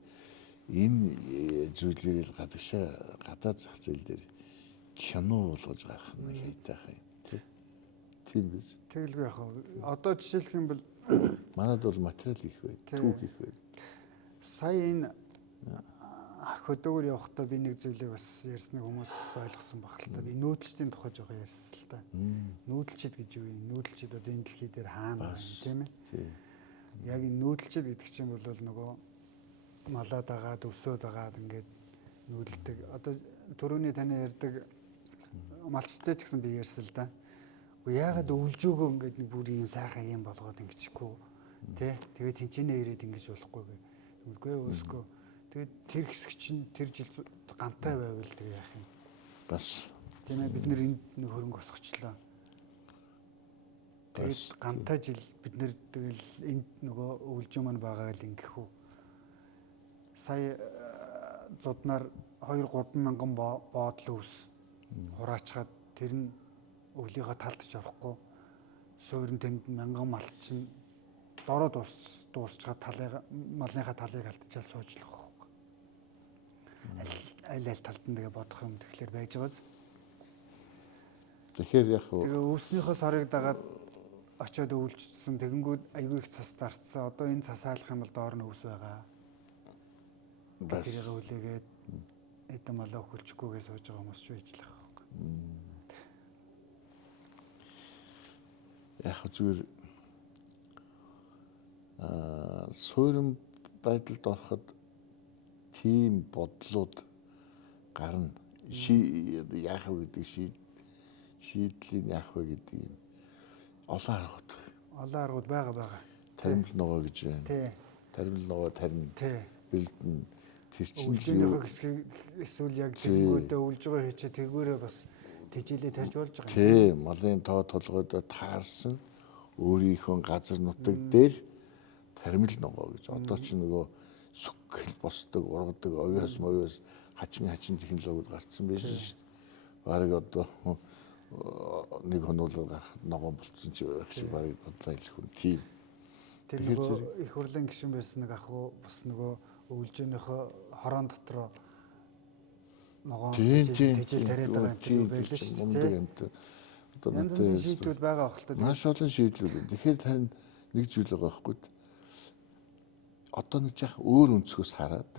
энэ зүйлээр л гадаад зах зээл дээр кино болгож гарах нэг хайтайхан юм тийм биз. Тэгэлгүй яхаа. Одоо жишээлх юм бол манад бол материал их байна, түүх их байна. Сая энэ хөдөөгөр явахдаа би нэг зүйлийг бас ярьсныг хүмүүс ойлгосон баг л та. Би нүүдэлчдийн тухай жоохон ярьсан л та. Нүүдэлчд гэж юу юм? Нүүдэлчд одоо энэ дэлхий дээр хаана байна тийм ээ? Яг энэ нүүдэлчд гэдэг чинь бол нөгөө малаад агаад өвсөд агаад ингээд нүүдэлдэг. Одоо түрүүний таны ярьдаг малчтай ч гэсэн би ярьсан л да. Яагаад өвлж өгөө ингээд нэг бүр юм сайхан юм болгоод ингэчихгүй тий. Тэгээд тэнцэнэ ирээд ингэж болохгүй гэ. Үгүй өсгөө. Тэгээд тэр хэсэг чинь тэр жил гантай байвал тэг яах юм. Бас тийм ээ бид нэр энд нэг хөрөнгө осгочлоо. Тэгээд гантай жил бид нэр тэгэл энд нөгөө өвлж маань байгаа л ингэх үү. Сая зуднаар 2-3 мянган боодол өвс хураачаад тэр нь өвлийнхаа талд ч орохгүй суурин тэнд мянган мал чинь дороо дуусчаад малныхаа талыг алдчихал суужлах байхгүй. Аль талд нь тэгээ бодох юм тэгэхээр байж байгааз. Тэгэхээр яг тэгээ өвснийхөө сорыг дагаад очиод өвлжсэн тэгэнгүүт айгүй их цас дарцсан. Одоо энэ цас айлах юм бол доор нь өвс байгаа. Тэрийг үлээгээд эдэн малаа хөлчихгүйгээ сууж байгаа хүмүүс ч байжлах байхгүй. Яг зүгээр суурин байдалд ороход тийм бодлууд гарна. Яах вэ гэдэг шийдлийн яах вэ гэдэг юм. Олон аргууд. Олон аргууд байгаа. Таримл ногоо гэж байна. Тий. Таримл ногоо тарина. Тий. Бэлдэн тэр чинь үлжээнийхөө хэсгийг эсвэл яг тэргүүдээ үлж байгаа хийчээ тэргүүрээ бас тэжээлээ тарьж болж байгаа юм. Тий, малын тоо толгойдоо таарсан өөрийнхөө газар нутаг дээр харимл ногоо гэж. Одоо ч нөгөө сүгэл босдог, ургадаг, овёс хачин технологиуд гарцсан байж шүү дээ. Бараг одоо нэг хонуулаад гарах ногоо болцсон ч байх шиг бараг бодлоо хэлэх юм. Тийм. Тэр нөгөө их хурлын гишүүн байсан нэг ахуу бас нөгөө өвлжөөнийхөө хорон дотроо ногоо тэжээл тариад байгаа юм байлаа шүү дээ. Одоо надад шийдвэр байгаа ахaltaа. Маш олон шийдлүүд. Тэгэхээр тань нэг зүйл байгаа байхгүй. Одоо нэг жах өөр өнцгөөс хараад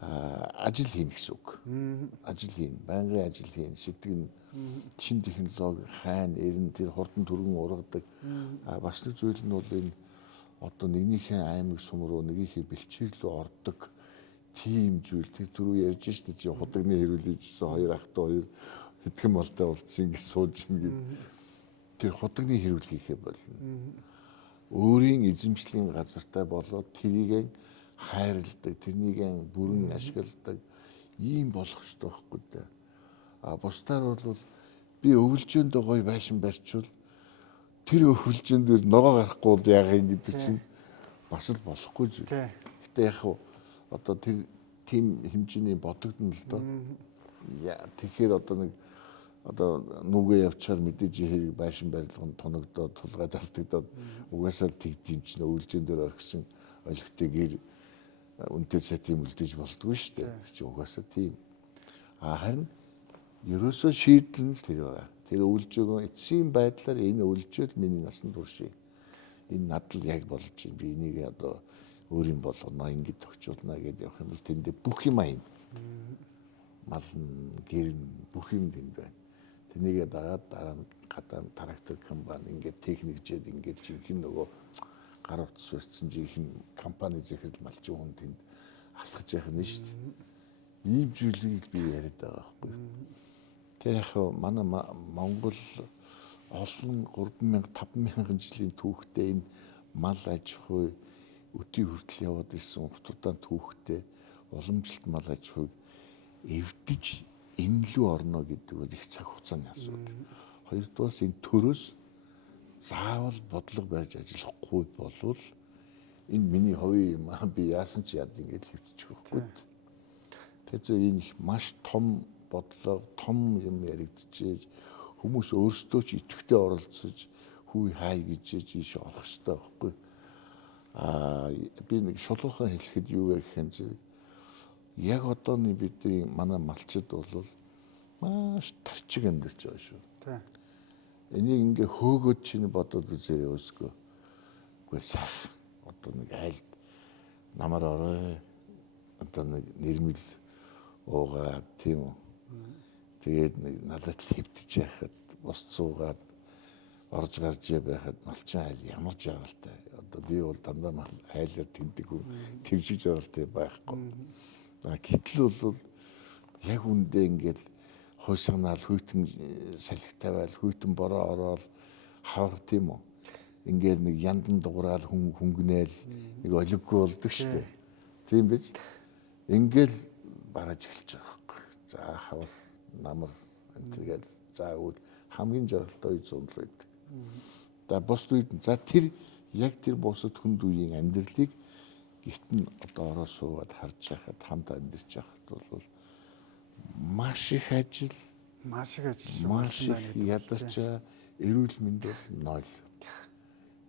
ажил хийнэ гэсэн үг. Ажил хийнэ, байнгын ажил хийнэ, сэтгэн шин технологи хайна, эрен тэр хурдан түргэн ургадаг. Бас нэг зүйл нь бол энэ одоо нэгнийхээ аймаг сум руу нэгнийхээ бэлчээр рүү ордог тийм зүйл. Тэр түрүү ярьж штэ чи худагны хэрүүлээжсэн хоёр ахтай хоёр хэдхэн малтай болцсон ингэ сууж ингэ. Тэр худагны хэрүүлгийнхээ болно. Өөрийн эзэмшлийн газартай болоод тэрийг хайрладаг, тэрнийг бүрэн ашигладаг ийм болох ёстой байхгүй дээ. Бусдаар бол би өвлжөөндөө гоё байшин барьчвал тэр өвлжөөн дээр ногоо гарахгүй бол яах юм гэдэг чинь бас л болохгүй зүйл. Гэтэ яг одоо тэр тийм хэмжээний бодогдно л доо. Тэгэхээр одоо нэг одоо нүгэ явчаар мэдээж хэрэг байшин барилгын тоногдоод тулгай талтагдаад угаасаа л тэгдэм чинь өвлжөөн дээр орхисон олигтой гэр үнтэй цайтын үлдээж болдгоо шүү дээ. Чи угаасаа тийм. Харин ерөөсөө шийдэл нь тэр байгаа. Тэр өвлжөөгөө эцсийн байдлаар энэ өвлжөөл миний насан туршийн энэ надад яг болж байна. Би энийг одоо өөрийн болгоно ингэж тогтчулна гэдээ явах юм бол тэндээ бүх юм айн. Мал нь, гэр нь бүх юм тэнд байна. Тэрнийгээ дагаад дараа нь гадаа трактор компани ингээд техникжээд ингээд жинхэнэ нөгөө гар утас барьсан жинхэнэ компани захирал малчин хүн тэнд алхаж явах нь шүү дээ. Ийм зүйлийг би яриад байгаа байхгүй. Тэр яг манай Монгол олон 3000 5000 жилийн түүхтэй энэ мал аж ахуй өдий хүртэл яваад ирсэн утгатай түүхтэй уламжлалт мал аж ахуйг эвдэж энэ лүү орно гэдэг бол их цаг хугацааны асуудал. Хоёрдугаас энэ төрөөс заавал бодлого барьж ажиллахгүй болвол энэ миний хувийн юм би яасан ч яад ингэж хөвчих байхгүй. Тэгэхээр энэ их маш том бодлого, том юм яригдчихэж хүмүүс өөрсдөө ч идэвхтэй оролцож хүй хай гэж ийш орох хэрэгтэй байхгүй. Би нэг шулуухан хэлэхэд юу вэ гэхээр зэрэг яг одооны бидний манай малчид бол маш тарчиг амьдарч байгаа шүү. Энийг ингээ хөөгөөд чинь бодоод үзээ өсгөө. Үгүй сайх. Одоо нэг айлд намар орой. Одоо нэг нэрмэл уугаад тийм үү. Тэгээд нэг надад хэвтэж яхад бос цуугаад орж гарч байхад малчин айл ямар жаргалтай. Одоо би бол дандаа айлаар тэндэг хүн тэржиж жаргалтай байхгүй. Гэтэл бол яг үндэ ингээд хойсгонаал хүйтэн салхитай байл хүйтэн бороо ороод хавар тийм үү. Ингээд нэг яндан дуграал хөнгөнээл нэг олиггүй болдог штэ. Тийм биз? Ингээд бараж эхэлж байгаа байхгүй. За хавар намар энтергээл за үл хамгийн жаргалтай үе зунлаа гэдэг. За бус үед за тэр яг тэр бусад хүнд үеийн амьдралыг гихтэн одоо ороо суугаад харж байхад хамт амьдарч байхад бол маш их ажил маш их ядарч эрүүл мэнд бол 0.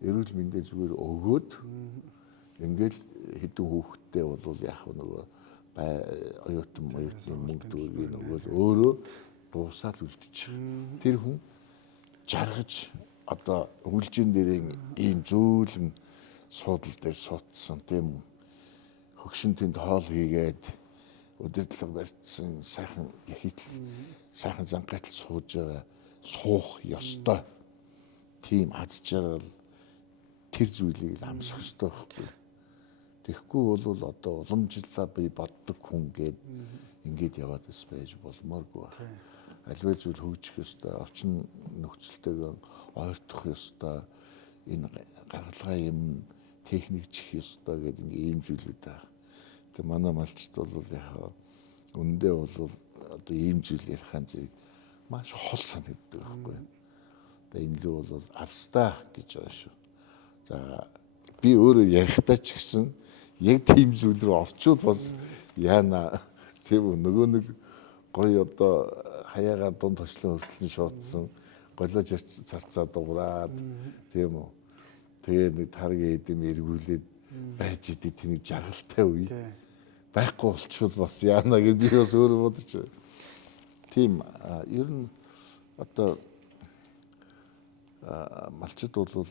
Эрүүл мэндээ зүгээр өгөөд ингээл хэдэн хүүхэдтэй бол яг нөгөө оюутан мөнгө төгрөгийг нөгөө өөрөө дуусаад үлдчих. Тэр хүн жаргаж одоо өвлжин дээрээ ийм зөөлөн суудал дээр суудсан тийм үү. Хөгшин тэнд хоол хийгээд удирдлага барьсан сайхан хитл сайхан зангайтал сууж байгаа суух ёстой. Тийм аз жаргал тэр зүйлийг л амсах ёстой байхгүй. Тэгэхгүй бол одоо уламжлалаа би боддог хүн гээд ингээд яваад байж болмооргүй байна. Аливаа зүйл хөгжих ёстой, орчин нөхцөлтэйгээ ойртох ёстой, энэ гаргалгаа юм техникжих ёстой гэдэг ингээ ийм зүйлүүд байна. Тэгээ манай малчд бол яг үндэ бол одоо ийм зүйл ярихын зэрэг маш хол санагддаг байхгүй. Тэгээ энэ л бол алстаа гэж байгаа шүү. За би өөрөө ярихтаа ч гэсэн яг тийм зүйл рүү орчууд бас яана тийм үү нөгөө нэг гоё одоо хаяагаа дунд точлон хөвтлөн шуудсан голож зарцаа дуураад тийм үү тэгээ нэг таргийн эдэм эргүүлээд байж идэг тэнийг жаргалтай үе байхгүй болчихвол бас яана гэж би бас өөрөө бодож байна. Тийм ер нь одоо малчид бол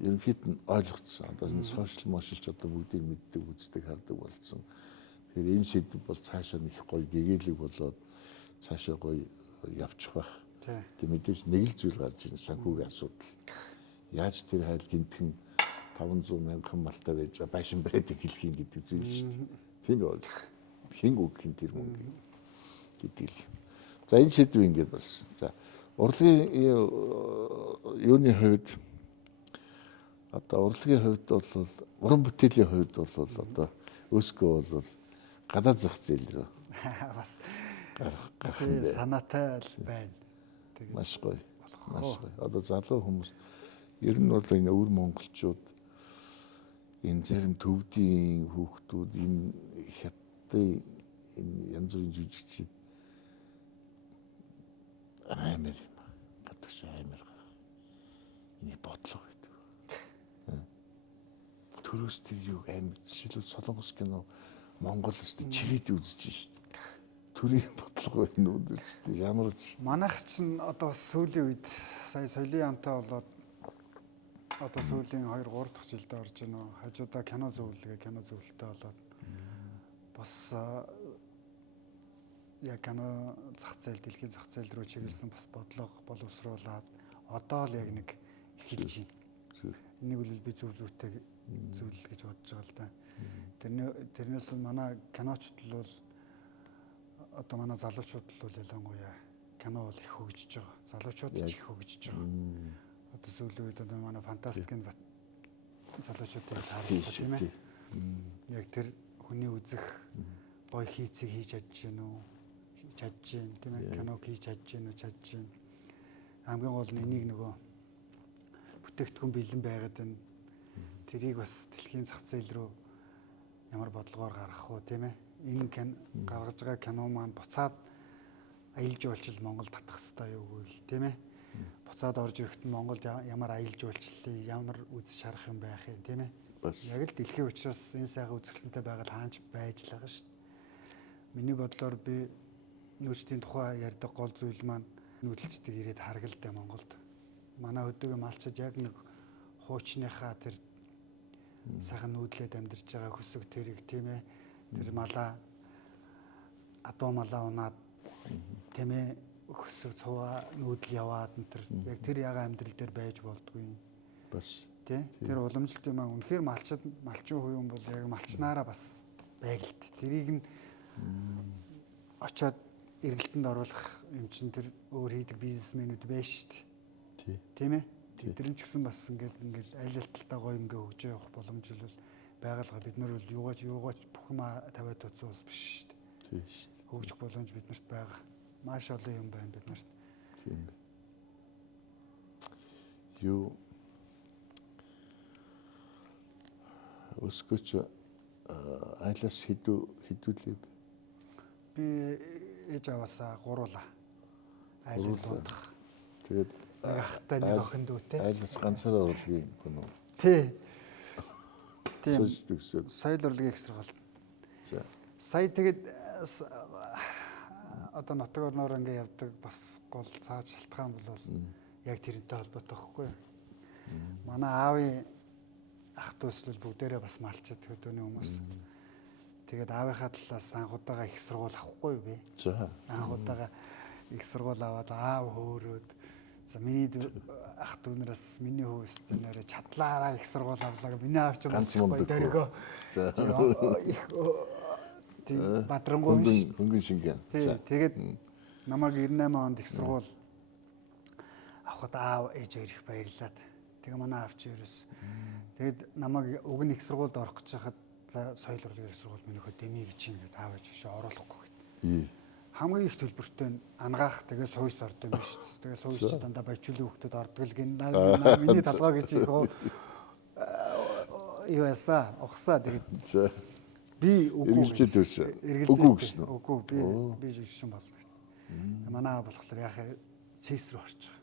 ерөнхийд нь ойлгогдсон. Одоо энэ сошиал мошилч одоо бүгдийг мэддэг, үздэг, хардаг болсон. Тэгэхээр энэ сэдв бол цаашаа нэг гоё гэгээлэг болоод цаашаа гоё явчих байх. Тийм мэдээж нэг л зүйл гарч ирсэн санхүүгийн асуудал. Яаж тэр хайл гинтхэн 500 мянган малтай байж байгаа байшин бариад хэлхийн гэдэг зүйл шүү дээ. Тийм бол хин өгөх тэр мөнгө гэдэг л. За энэ сэдв ингэж болсон. За урлагийн юуны хувьд одоо урлагийн хувьд бол уран бүтээлийн хувьд бол одоо өөсгөө бол гадаад зах зээл рүү бас гарах юм санаатай л байна. Тэгээд маш гоё. Маш гоё. Одоо залуу хүмүүс ер нь бол энэ өвөр монголчууд энэ зарим төвдийн хүүхдүүд энэ хятадын энэ янз бүрийн жүжигчид амар юм. Гадагш амар гарах. Энийг бодлого гэдэг. Төрөөс тэр юу амар жишээлбэл Солонгос кино Монгол өстө чигээд үзэж шít. Төрийн бодлого байна уу шүү дээ. Ямар ч манайх чинь одоо сүүлийн үед сая соёлын яамтай болоод одоо сүүлийн 2 3 дахь жилдээ орж байна. Хажуудаа кино зөвлөлтөй болоод бас яг кино зах зээл дэлхийн зах зээл рүү чиглэсэн бас бодлого боловсруулад одоо л яг нэг эхэлж байна. Энийг бол би зөв зүйтэй зүйл гэж бодож байгаа л да. Тэрнээс манай киночд бол одоо манай залуучууд бол ялангуяа кино бол их хөгжиж байгаа. Залуучууд ч их хөгжиж байгаа. Одоо сүүлийн үед одоо манай фантастикийн залуучуудыг харах тийм ээ. Яг тэр хүний үзэх гоё хийцийг хийж чадж гэнэ үү? Чадж гэн тийм ээ. Киног хийж чадж гэнэ үү? Чадж гэн. Хамгийн гол нь энийг нөгөө бүтээгдэхүүн бэлэн байгаад байна. Тэрийг бас дэлхийн зах зээл рүү ямар бодлогоор гаргах уу тийм ээ. Энэ гаргаж байгаа кино маань буцаад аялал жуулчлал Монгол татах хэрэгтэй юу гэвэл тийм ээ. Буцаад орж ирэхэд Монголд ямар аялал жуулчлалыг ямар үзэж харах юм байх юм тийм ээ. Яг л дэлхийн учраас энэ сайхан үзэсгэлэнтэй байгаад хаанч байж л байгаа шүү дээ. Миний бодлоор би нөөцийн тухай ярьдаг гол зүйл маань нүүдэлчдэг ирээд харгалтай Монголд. Манай хөдөөгийн малчид яг нэг хуучныхаа тэр сайхан нүүдлээд амьдарч байгаа хөсөг тэрэг тийм ээ. Тэр малаа адуу малаа унаад тийм ээ хөсөг цуваа нүүдэл яваад энэ яг тэр яга амьдрал дээр байж болдгүй бас тий тэр уламжлалт юм аа үнэхээр малчин хувийн бол яг малчнаараа бас байгалт тэрийг нь очоод эргэлтэнд оруулах юм чинь тэр өөр хийдэг бизнесмэнүүд байж шүү дээ тийм ээ тэр нь ч гэсэн бас ингээд аль алталтаа гоё ингээ хөгжиж явах боломж бол байгалаа бид нар бол юугаач бүх юм тавиад туцсан ус биш шүү дээ. Тийм шүү дээ. Хөгжих боломж биднэрт байгаа. Маш олон юм байна биднэрт. Тийм бай. Юу өсгөч айлаас хідүүлээ. Би ээж аваасаа гуруулаа. Айлын дуудах. Тэгээд ахтай нэг охин дүүтэй. Айлаас ганцаараа урлагийн хүн үү? Тий. Тийм. Соёл урлагийн их сургууль. За. Сая тэгээд одоо нутаг орноор ингээ явдаг бас гол цааш шалтгаан бол яг тэрнтэй холбоотой байхгүй юу? Манай аавын ах дүүс бол бүгдээрээ бас малчид хөдөөний хүмүүс. Тэгээд аавынхаа талаас анх удаага их сургууль авахгүй юу би? За. Анх удаага их сургууль аваад аав хөөрөөд за миний ах дүүнээс миний хөөс нэрэ чадлаараа их сургууль авлаа. Миний аав ч ганц мундаг дөргөө. За. Их Бадрангуй хөнгөн шингэн. Тэгээд намайг 98 онд их сургууль авахд аав ээж хоёр их баярлаад. Тэгээ манай аав чи ерөөс тэгээд намайг уг нь их сургуульд орох гэж хахад за соёл урлагийн их сургууль минийхөө дэмий гэж юм гээд аав ээж шүү оруулахгүй гэд. Хамгийн их төлбөртэй ангаах тэгээ сойс ордог юм шүү дээ. Тэгээ сойс дандаа баячуулын хүмүүс ордог л гин миний талгаа гэж юу ясаа, ухсаа тэгээд За. би үгүй. Эргэлзээд байсан. Үгүй гэсэн үү? Үгүй би жишин болно. Манай болохоор яхаа цэс рүү орчих.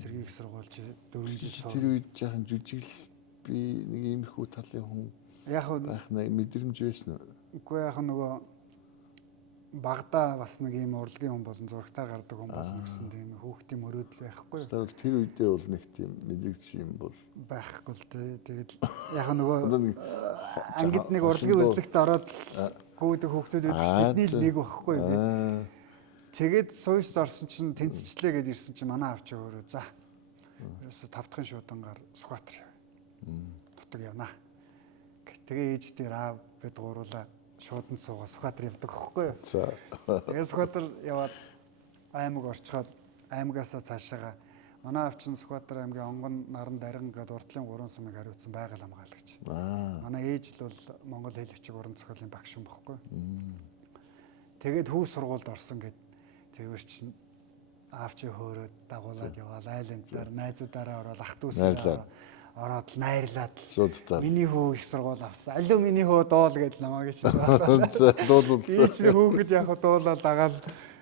Цэргийг сургуулж 4 жил суув. Тэр үед жаахан жүжигл би нэг иймэрхүү талын хүн Яг байх мэдрэмж байсан уу? үгүй яг нөгөө багада бас нэг ийм урлагийн хүн болон зурагтаар гардаг хүн болно гэсэн тийм хүүхдийн мөрөөдөл байхгүй юу? Тэр тэр үедээ бол нэг тийм мэдрэгдсэн юм бол Байхгүй л дээ. Тэгээд яг нөгөө ангид нэг урлагийн үзлэгт ороод гүйдэг хүүхдүүд үүдэж тэдний л нэг байхгүй юу? Тэгээд сууж орсон чинь тэнцчлээ гэдээ ирсэн чинь манай авч өөрөө за. Ерөөсө 5 дахын шуудангаар Сүхбаатар яв. Нутаг явнаа. Тэгээ ээж дээр аав бид гуруулаа шуудан суугаа Сүхбаатар явдаг байхгүй юу? за Тэгээ Сүхбаатар яваад аймаг орчхоод аймагасаа цаашаага манай авч нь Сүхбаатар аймгийн Онгон Наран Дарган гэдэг урдлын 3 сумыг хариуцсан байгаль хамгаалагч. Манай ээж л бол Монгол хэл бичиг уран зохиолын багш юм байхгүй юу? Тэгээд хүү сургуульд орсон гэд тэрвэр чинь аавчи хөөрөөд дагуулад яваал айл амтлаар найзуудаараа ороод ах дүүсээ ороод найрлаад миний хүү их сургууль авсан. Алуу миний хүү дуул гэж намайг чинь дуулуулсан. Ийч хүүхэд яг дуулаад дагаал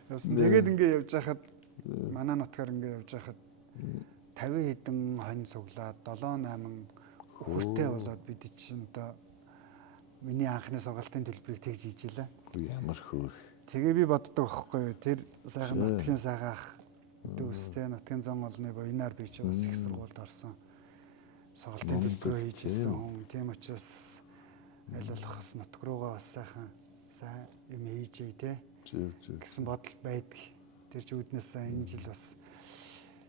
явсан. Тэгээд ингээ явж хахад манай нутгаар ингээ явж хахад 50 хэдэн хонь цуглаад 7 8 хүртэй болоод бид чинь одоо миний анхны сургалтын төлбөрийг тэгж хийж илаа. Ямар хөөр. Тэгээ би боддог байхгүй юу? Тэр сайхан нутгийн сайхан ах дүүстэй нутгийн зам олны буйнаар би ч бас их сургуульд орсон. Сургалтын төлбөрөө хийж ирсэн хүн. Тийм учраас аль болох бас нутг руугаа бас сайхан сайн юм хийжээ те. Гэсэн бодол байдаг. Тэр ч үүднээс энэ жил бас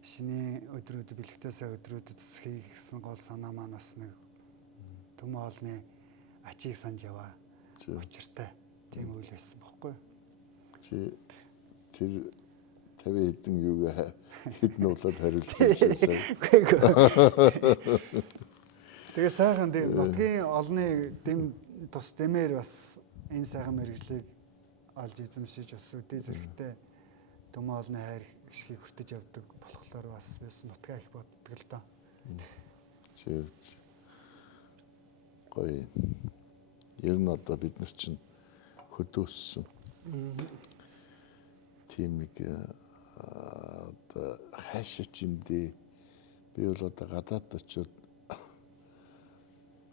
шинэ өдрүүд бэлэгтэй сая өдрүүдэд хийгсэн гол санаа маань бас нэг төмөн хоолны ачийг санаж яваа. Учиртай тийм үйл байсан байхгүй юу? Тэр 50 хэдэн юугаа хэдэн уулаад хариулсан юм шиг сайн. Тэгээ сайхан нутгийн олны дэм тус дэмээр бас энэ сайхан мэрэгжлийг олж эзэмшиж бас үдээ зэрэгтэй төмөн олны хайр гიშгийг хүртэж явдаг болохоор бас байсан нутгаа их боддог л доо. Гоё. Ер нь одоо бид нар чинь хөдөөссөн. Тийм нэг одоо хайшаа чимдээ би бол одоо гадаад очиод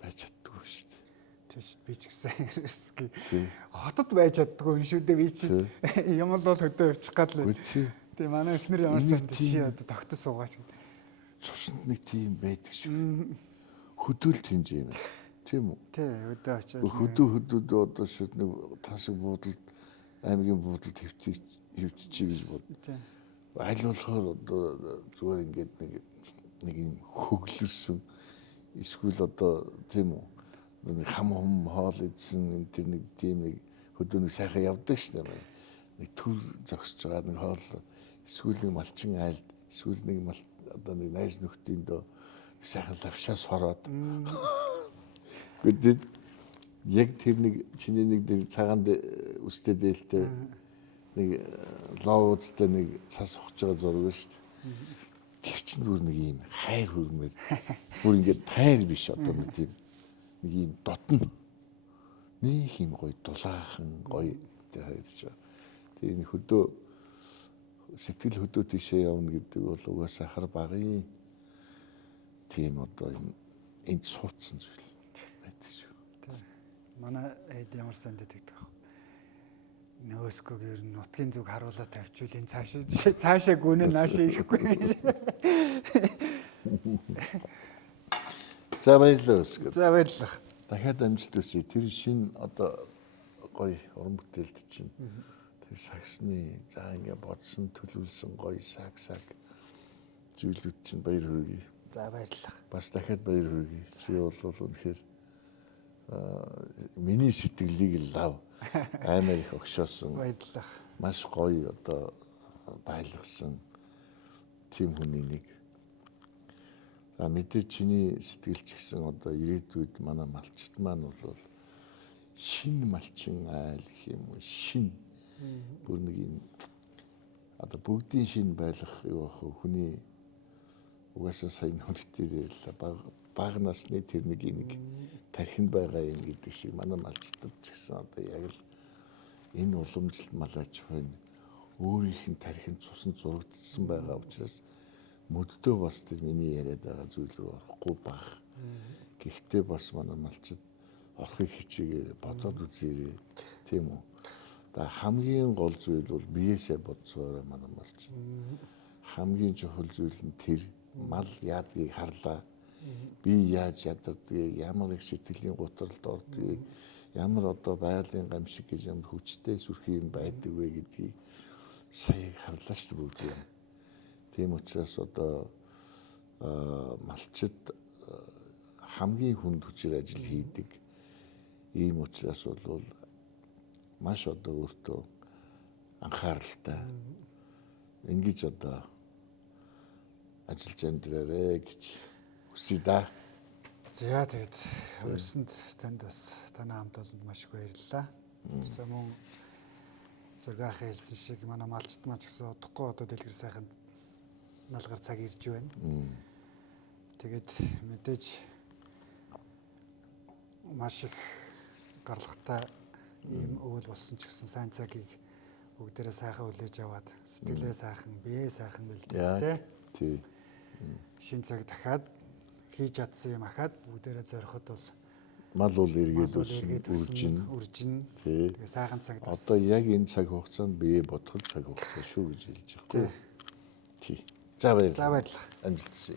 байж чаддгүй шүү дээ. Тийм шүү дээ. Би ч гэсэн хотод байж чаддгүй юм шүү дээ. Би чи юм бол хөдөө явчих гал. Тийм манай эхнэр ямар сайн чи одоо тогтод суугаач. Цуснд нэг тийм байдаг шүү. Хөдөөлт хэмжээ юм. Тийм үү? Тий, хөдөө очиод. Хөдөөд одоо шууд нэг тасаг буудалд аймгийн буудалд хөвччихье гэж бод. Аль болохоор одоо зүгээр ингээд нэг юм хөглөрсөн эсвэл одоо тийм үү нэг хам хум хоол идсэн тэр нэг тийм нэг хөдөөний сайхан явдаг шнэ. Нэг төр зогсож байгаа нэг хоол эсвэл нэг малчин айлд эсвэл нэг одоо нэг найз нөхдийн дөө сайхан лавшаас хороод гэдэг яг тэр нэг чиний нэг цагаан үстэй дээлтэй нэг лоуцтэй нэг цас ухаж байгаа зураг шүү дээ. Тэр чинь бүр нэг юм хайр хүрмээр бүр ингээд тайр биш одоо нэг тийм нэг юм дотно нэг юм гоё дулаахан гоё тэр хайрч байгаа. Тэгээ энэ хөдөө сэтгэл хөдөө тийшээ явна гэдэг бол угаасаа хар багын тийм одоо энд суудсан зүйл байдаг шүү. Манай эд ямар санд тэгдэг вэ? Нөөсгөөг ер нь нутгийн зүг харуулаад тавьчвал энэ цаашаа гүнээ наашаа ирэхгүй гэж. За баярлалаа өсгөө. За баярлалаа. Дахиад амжилт хүсье. Тэр шин одоо гоё уран бүтээлд чинь тэр сагсны за ингээ бодсон төлөвлөсөн гоё саг зүйлүүд чинь баяр хүргэе. За баярлалаа. Бас дахиад баяр хүргэе. Чи бол үнэхээр миний сэтгэлийг л лав аймаг их огшоосон. Баярлалаа. Маш гоё одоо байлгасан тийм хүний нэг. За мэдээ чиний сэтгэл ч гэсэн одоо ирээдүйд манай малчт маань бол шин малчин айл гэх юм уу шин бүр нэг юм одоо бүгдийн шин байлгах юу ах хүний угаасаа сайн нүргтэр ярилла баг насны тэр нэг тархинд байгаа юм гэдэг шиг манай малчтад ч гэсэн одоо яг л энэ уламжлалт малаач байна. Өөрийнх нь тархинд цусан зурагдсан байгаа учраас мөддөө бас тэр миний яриад байгаа зүйл рүү орохгүй баг. Гэхдээ бас манай малчид орохыг хичээгээ бодоод үзээрэй. Тийм үү? За хамгийн гол зүйл бол биеэсээ бодсоорой манай малчид. Хамгийн чухал зүйл нь тэр мал яадгийг харлаа. Би яаж ядардгийг, ямар их сэтгэлийн гутралд ордгийг, ямар одоо байгалийн гамшиг гэж ямар хүчтэй сүрхий юм байдаг вэ гэдгийг сая харлаа шүү дээ бүгд юм. Тийм учраас одоо малчид хамгийн хүнд хүчээр ажил хийдэг. Ийм учраас бол маш одоо өөртөө анхааралтай ингэж одоо ажиллаж амьдраарэ гэж хүсье да. За тэгээд өрсөнд танд бас танай хамт олонд маш их баярлалаа. За мөн зургаах хэлсэн шиг манай малчт маань ч гэсэн удахгүй одоо дэлгэр сайханд налгар цаг ирж байна. Тэгээд мэдээж маш их гаралгатай ийм өвөл болсон ч гэсэн сайн цагийг бүгдээрээ сайхан хүлээж аваад сэтгэлээ сайхан, биеэ сайхан бэлдээ. Тий. Шинэ цаг дахиад хийж чадсан юм ахаад бүгдээрээ зориход бол мал бол эргээд үржин. Тий. Тэгээ сайхан цаг. Одоо яг энэ цаг хугацаанд бие бодоход цаг хугацаа шүү гэж хэлж байгаа. Тий. За баярлалаа. За баярлалаа. Амжилт хүсье.